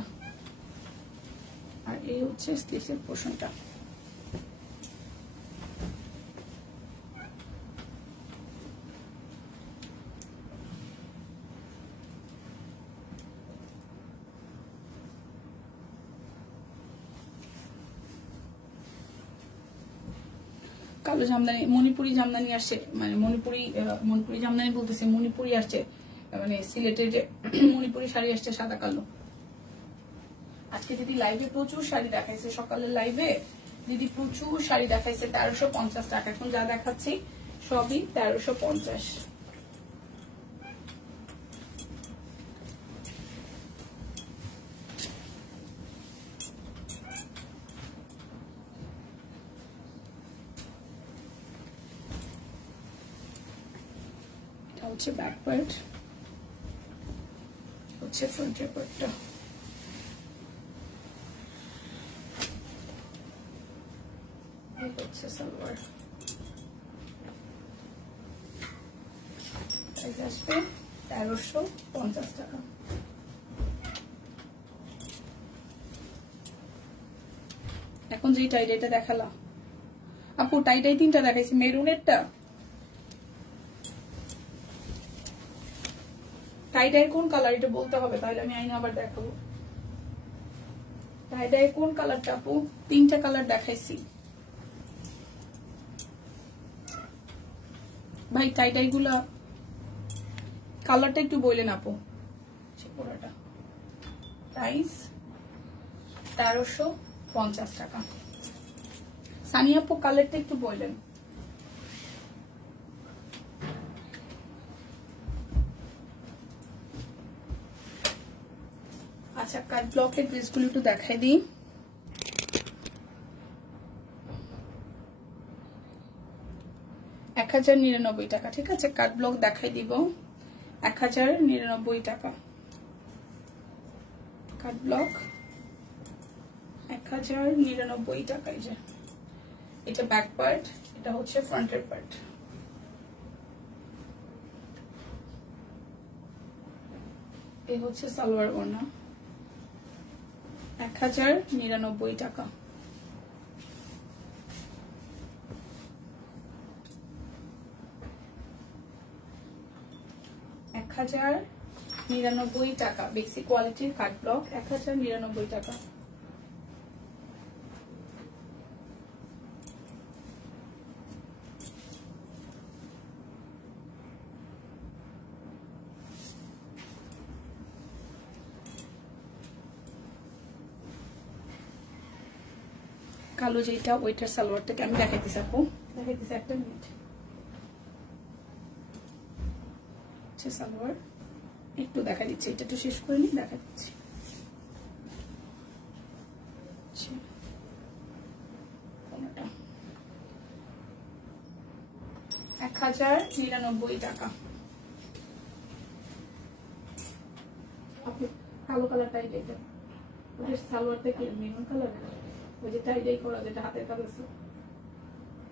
আর এই হচ্ছে স্লিভসের পোর্শনটা। কালো জামদানি, মণিপুরি জামদানি আসছে, মানে মণিপুরি জামদানি বলতেছে, মণিপুরি আসছে, মানে সিলেটের যে মণিপুরি শাড়ি আসছে সাদা কালো। আজকে দিদি লাইভে প্রচুর শাড়ি দেখাইছে, সকালের লাইভে দিদি প্রচুর শাড়ি দেখাইছে। 1350 টাকা। এখন যা দেখাচ্ছি সবই 1350। এটা হচ্ছে ব্যাক পার্ট, হচ্ছে ফ্রন্টের পার্টটা। হচ্ছে সালোয়ার, প্রাইস আসবে 1350 টাকা। এখন যে টাইডাইটা দেখালাম আপু, টাইডাই 3টা দেখাইছি, মেরুনেরটা টাইডাই কোন কালার এটা বলতে হবে, তাহলে আমি আইনা আবার দেখাবো। টাইডাই কোন কালারটা আপু? 3টা কালার দেখাইছি ভাই। টাইডাই গুলা কালারটা একটু বললেন আপু। পুরোটা প্রাইস 1350 টাকা। সানি আপু কালারটা একটু বললেন। আচ্ছা, কাট ব্লকের ড্রেসগুলো একটু দেখাই দিই। $1099 টাকা, ঠিক আছে। কাট ব্লক দেখাই দিব, 1099 টাকা। কাট ব্লক 1099 টাকা। এই যে এটা ব্যাক পার্ট, এটা হচ্ছে ফ্রন্টের পার্ট। এই হচ্ছে সালোয়ার ওড়না, 1099 টাকা। $1099 টাকা। বেসিক কোয়ালিটির কাট ব্লক 1099 টাকা। কালো যেটা ওইটার সালোয়ারটাকে আমি দেখাইতেছি আপু, দেখাইতেছি, একটা মিনিট। সালোয়ার একটু দেখা দিচ্ছি, এটা একটু শেষ করে নিই, দেখা দিচ্ছি। 1099 টাকা। আপনি কালো কালারটাই এটা, ওটা সালোয়ারটা কি মেরুন কালার, ওই যে টাইডাই করা, যেটা হাতের কাজ আছে,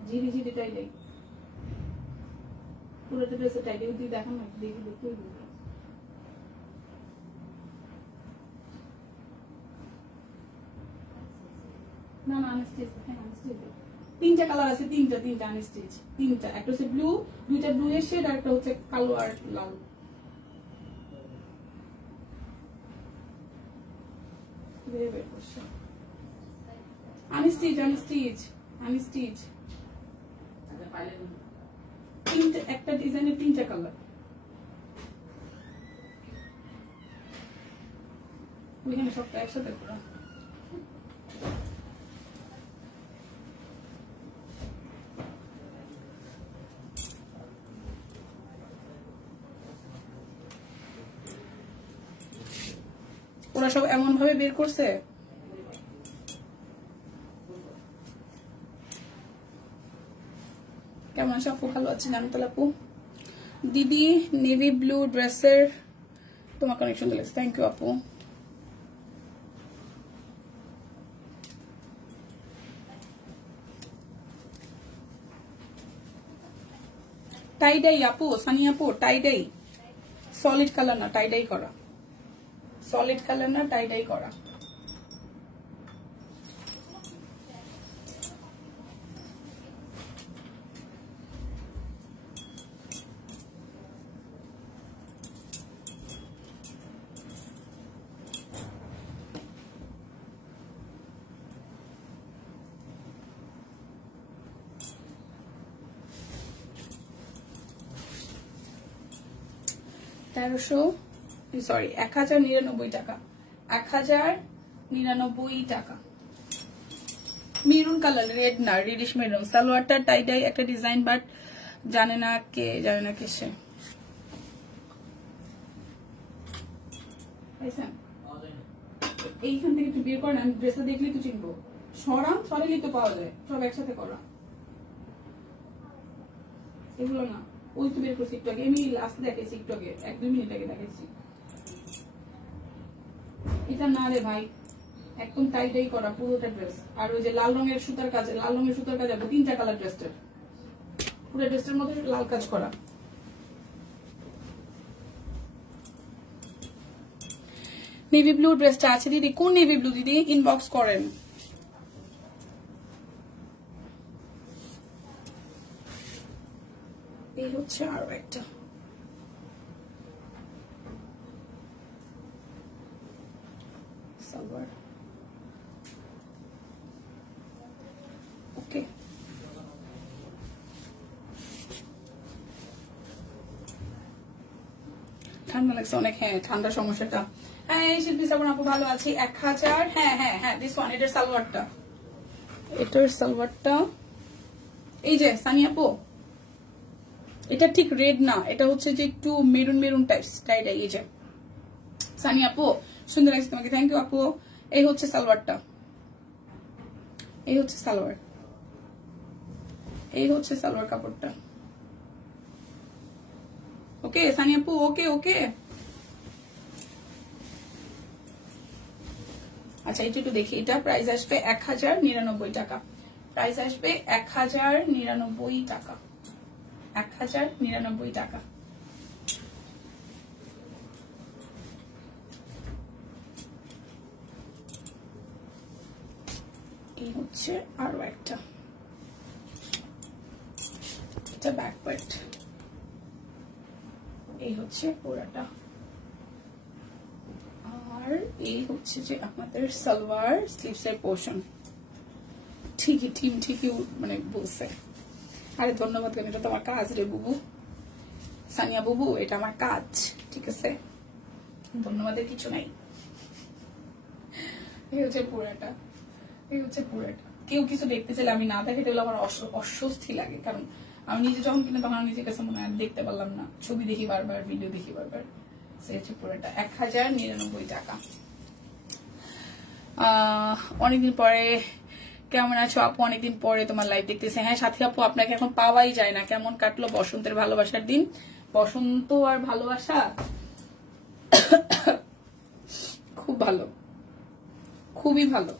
জিরি জিরি টাইডাই, পুরোটা ড্রেসে টাইডাই দিয়ে দেখান না, দেখি দেখি। না না, আনস্টিচ, হ্যাঁ আনস্টিচ। 3টা কালার আছে, 3টা আনস্টিচ, 3টা। একটা হচ্ছে ব্লু, 2টা ব্লু এর শেড, আর একটা হচ্ছে কালো আর লাল। বের করছে আনস্টিচ, আনস্টিচ, আনস্টিচ। একটা ডিজাইনের 3টা কালার। ওইখানে সবটা একসাথে করা। ওরা সব এমন ভাবে বের করছে, কেমন আছে আপু? ভালো আছে জানতাল আপু। দিদি নেভি ব্লু ড্রেসের তোমার কানেকশন দিলেছে, থ্যাংক ইউ আপু। টাইডাই আপু, সানি আপু, টাইডাই, সলিড কালার না, টাইডাই করা, সলিড কালার না, টাইডাই করা। 1099 টাকা, 1099 টাকা। মেরুন কালার, রেড না, রেডিশ মেরুন। সালোয়ারটা টাই ডাই একটা ডিজাইন, বাট জানে না কে সে। এইখান থেকে একটু বের করেন, আমি ড্রেসটা দেখলেই তো চিনবো। সরালেই তো পাওয়া যায়, সব একসাথে করা। এগুলো না, ওই তো বের করছি একটু আগে, আমি লাস্ট দেখেছি একটু আগে, 1-2 মিনিট আগে দেখেছি। এটা না রে ভাই, একদম টাইটাই করা পুরোটা ড্রেস। আর ওই যে লাল রঙের সুতার কাজ, 3টা কালার ড্রেসটার, পুরো ড্রেসটার মধ্যে লাল কাজ করা। নেভি ব্লু ড্রেসটা আছে দিদি, কোন নেভি ব্লু দিদি? ইনবক্স করেন। এই হচ্ছে আরো একটা। সালোয়ার ওকে, ঠান্ডা লাগছে অনেক। হ্যাঁ, ঠান্ডার সমস্যাটা। হ্যাঁ, শিল্পী শ্রাবণ আপু ভালো আছি। 1000। হ্যাঁ, দিস ওয়ান, এটার সালোয়ারটা এই যে সানি আপু, এটা ঠিক রেড না, এটা হচ্ছে যে একটু মেরুন টাইপস টাইডাই। এই যে সানি আপু, সুন্দর লাগছে তোমাকে, থ্যাংক ইউ আপু। এই হচ্ছে সালোয়ারটা, এই হচ্ছে সালোয়ার কাপড়টা। ওকে সানি আপু, ওকে। আচ্ছা, এটা একটু দেখি। এটা প্রাইস আসবে 1099 টাকা। প্রাইস আসবে 1099 টাকা। 1099 টাকা। এই হচ্ছে আরো একটা, এটা ব্যাক পার্ট। এই হচ্ছে পুরাটা। আর এই হচ্ছে যে আপনাদের সালোয়ার স্লিভস এর পোর্শন। ঠিকই মানে বলছে। আরে ধন্যবাদ, এটা তো আমার কাজ রে বুবু, সানিয়া বুবু, এটা আমার কাজ, ঠিক আছে, ধন্যবাদের কিছু নাই। এই হচ্ছে পুরাটা। কেউ কিছু দেখতে চাইলে আমি না দেখে তাহলে আমার অস্বস্তি লাগে, কারণ আমি নিজে যখন কিনে তখন নিজের কাছে মনে হয় দেখতে পারলাম না, ছবি দেখি বারবার, ভিডিও দেখি বারবার। হচ্ছে পুরোটা 1099 টাকা। অনেকদিন পরে কেমন আছো আপু? অনেকদিন পরে তোমার লাইভ দেখতেছি। হ্যাঁ সাথী আপু, আপনাকে এখন পাওয়াই যায় না। কেমন কাটলো বসন্তের ভালোবাসার দিন? বসন্ত আর ভালোবাসা খুব ভালো, খুবই ভালো।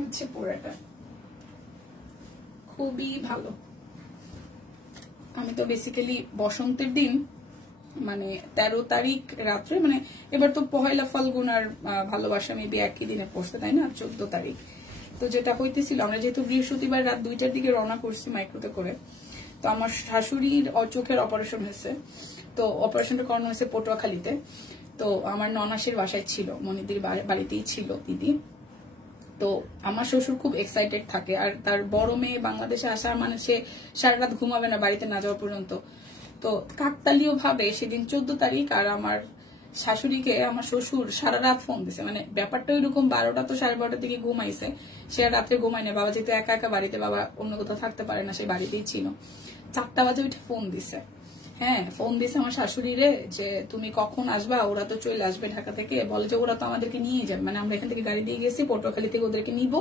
হচ্ছে পুরাটা খুবই ভালো। আমি তো বেসিক্যালি বসন্তের দিন মানে 13 তারিখ রাত্রে, মানে এবার তো পহেলা ফাল্গুন আর ভালোবাসা মেবি একই দিনে পড়ছে তাই না, 14 তারিখ। তো যেটা হইতেছিল, আমরা যেহেতু বৃহস্পতিবার রাত 2টার দিকে রওনা করছি মাইক্রোতে করে, তো আমার শাশুড়ির চোখের অপারেশন হয়েছে। তো অপারেশনটা করানো হয়েছে পটুয়াখালীতে। তো আমার ননাসের বাসায় ছিল, মনিদির বাড়িতেই ছিল দিদি। তো আমার শ্বশুর খুব এক্সাইটেড থাকে, আর তার বড় মেয়ে বাংলাদেশে আসা মানে সে সারা রাত ঘুমাবে না বাড়িতে না যাওয়া পর্যন্ত। তো কাকতালীয় ভাবে সেদিন 14 তারিখ আর আমার শাশুড়িকে আমার শ্বশুর সারা রাত ফোন দিছে। মানে ব্যাপারটা ওইরকম, 12টা তো 12:30 দিকে ঘুমাইছে, সে আর রাত্রে ঘুমায় না। বাবা যেহেতু একা একা বাড়িতে, বাবা অন্য কোথাও থাকতে পারে না, সে বাড়িতেই ছিল। 4টা বাজে ওইটা ফোন দিছে। হ্যাঁ, ফোন দিছে আমার শাশুড়িরে যে তুমি কখন আসবা, ওরা তো চলে আসবে ঢাকা থেকে। বলে যে ওরা তো আমাদেরকে নিয়ে যাবে, মানে আমরা এখান থেকে গাড়ি দিয়ে গেছি, পটুয়াখালী থেকে ওদেরকে নিব,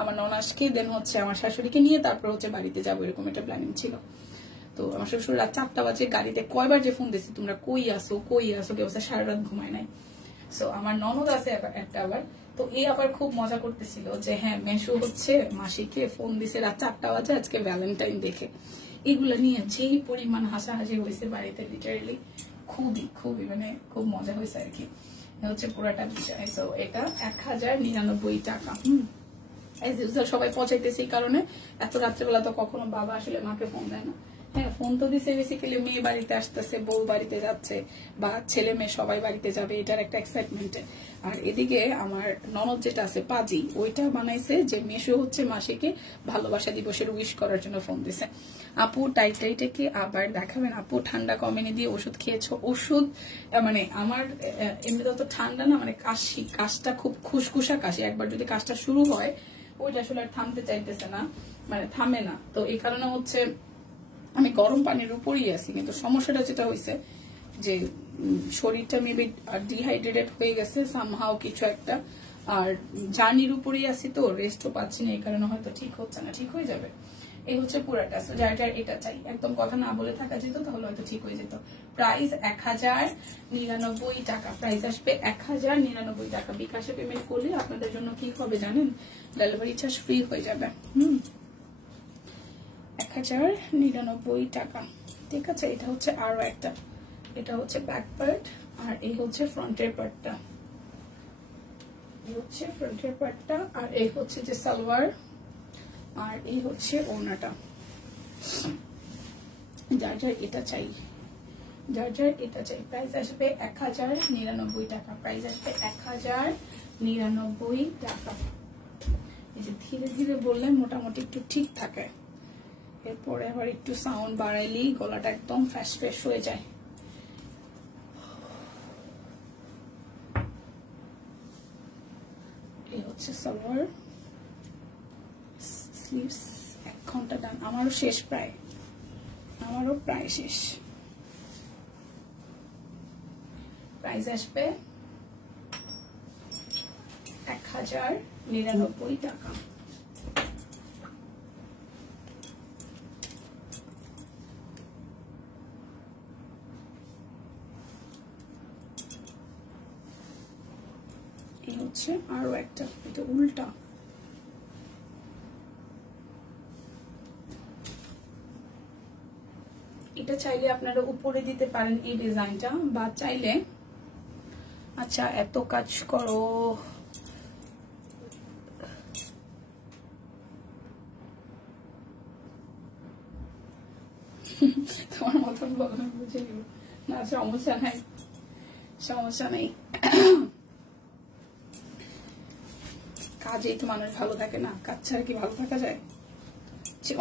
আমার ননাসকে, দেন হচ্ছে আমার শাশুড়িকে নিয়ে তারপর হচ্ছে বাড়িতে যাবো, এরকম একটা প্ল্যানিং ছিল। তো আমার শ্বশুর রাত 4টা বাজে গাড়িতে কয়বার যে ফোন দিছি, তোমরা কই আসো কেউ সারা রাত ঘুমায় নাই। সো আমার ননদ আছে একটা আবার, তো এই আবার খুব মজা করতেছিল যে হ্যাঁ মেশু হচ্ছে মাসিকে ফোন দিছে রাত 4টা বাজে আজকে ভ্যালেন্টাইন দেখে। এগুলো নিয়ে যেই পরিমাণ হাসাহাসি হয়েছে বাড়িতে, লিটারেলি খুবই মানে খুব মজা হয়েছে আর কি। হচ্ছে পুরাটা বিষয়। তো এটা 1099 টাকা। সবাই পচাইতেছে এই কারণে, এত রাত্রেবেলা তো কখনো বাবা আসলে মাকে ফোন দেয় না, হ্যাঁ, ফোন তো দিছে বেসিক্যালি মেয়ে বাড়িতে আসতেছে, বউ বাড়িতে যাচ্ছে, বা ছেলে মেয়ে সবাই বাড়িতে যাবে, এটার একটা এক্সাইটমেন্টে। আর এদিকে আমার ননদ যেটা আছে পাজি, ওইটা বানাইছে যে মেশো হচ্ছে মাসিকে ভালোবাসা দিবসের উইশ করার জন্য ফোন দিছে। আপু টাইটাইটা কি আবার দেখাবেন? আপু ঠান্ডা কমেনি দিয়ে ওষুধ খেয়েছো? ওষুধ মানে আমার এমনিতে তো ঠান্ডা না, মানে কাশটা খুব খুশখুশা কাশি, একবার যদি কাশটা শুরু হয় ওইটা আসলে আর থামতে চাইতেছে না, মানে থামে না। তো এই কারণে হচ্ছে আমি গরম পানির উপরই আছি, কিন্তু সমস্যাটা যেটা হয়েছে যে শরীরটা মেবি ডিহাইড্রেটেড হয়ে গেছে সামহাও কিছু একটা, আর জার্নির উপরেই আছি তো রেস্টও পাচ্ছি না, এই কারণে হয়তো ঠিক হচ্ছে না। ঠিক হয়ে যাবে, এই হচ্ছে পুরাটা। যার যার এটা চাই, একদম কথা না বলে থাকা যেত তাহলে হয়তো ঠিক হয়ে যেত। প্রাইস 1099 টাকা, প্রাইস আসবে 1099 টাকা। বিকাশে পেমেন্ট করলে আপনাদের জন্য কি হবে জানেন? ডেলিভারি চার্জ ফ্রি হয়ে যাবে। 1099 টাকা, ঠিক আছে। এটা হচ্ছে আরো একটা, এটা হচ্ছে ব্যাক পার্ট, আর এই হচ্ছে ফ্রন্টের পার্টটা, এই হচ্ছে ফ্রন্টের পার্টটা, আর এই হচ্ছে যে সালোয়ার, আর এই হচ্ছে ওড়নাটা। যার যার এটা চাই, যার যার এটা চাই। প্রাইস আসবে 1099 টাকা, প্রাইস আসবে 1099 টাকা। এই যে ধীরে ধীরে বললে মোটামুটি একটু ঠিক থাকে, এরপরে আবার একটু সাউন্ড বাড়াইলেই গলাটা একদম ফ্রেশ ফ্রেশ হয়ে যায়। এই হচ্ছে সালোয়ার, স্লিভস 1 ঘন্টা ডান। আমারও শেষ, প্রায় আমারও প্রায় শেষ। প্রাইস আসবে 1099 টাকা। এই হচ্ছে আরো একটা, এটা উল্টা। এটা চাইলে আপনারা উপরে দিতে পারেন এই ডিজাইনটা, বা চাইলে আচ্ছা এত কাজ করো তোমার মতন বলবেন, বুঝে নিব না, সমস্যা নাই, সমস্যা নেই। কাজেই তো মানুষ ভালো থাকে না, কাজ ছাড়া কি ভালো থাকা যায়?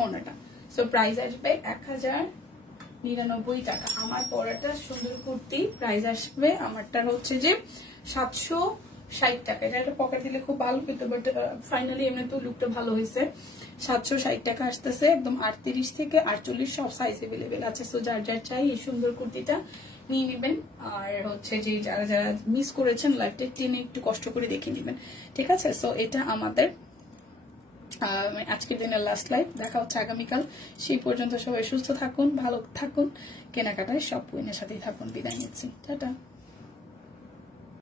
ওনাটা সো প্রাইস আসবে 1099 টাকা। আমার পরাটা সুন্দর কুর্তি, প্রাইস আসবে আমারটার হচ্ছে যে 760 টাকা। এটা একটা পকেট দিলে খুব ভালো কিন্তু, বাট ফাইনালি এমনি তো লুকটা ভালো হয়েছে। 760 টাকা আসতেছে, একদম 38 থেকে 48 সব সাইজ এভেলেবেল আছে। সো যার যার চাই এই সুন্দর কুর্তিটা নিয়ে নেবেন। আর হচ্ছে যে যারা যারা মিস করেছেন লাইভটা টেনে একটু কষ্ট করে দেখে নেবেন, ঠিক আছে। সো এটা আমাদের আজকের দিনের লাস্ট লাইভ, দেখা হচ্ছে আগামীকাল। সেই পর্যন্ত সবাই সুস্থ থাকুন, ভালো থাকুন, কেনাকাটায় সব কুইনের সাথেই থাকুন। বিদায় নিচ্ছি, টাটা।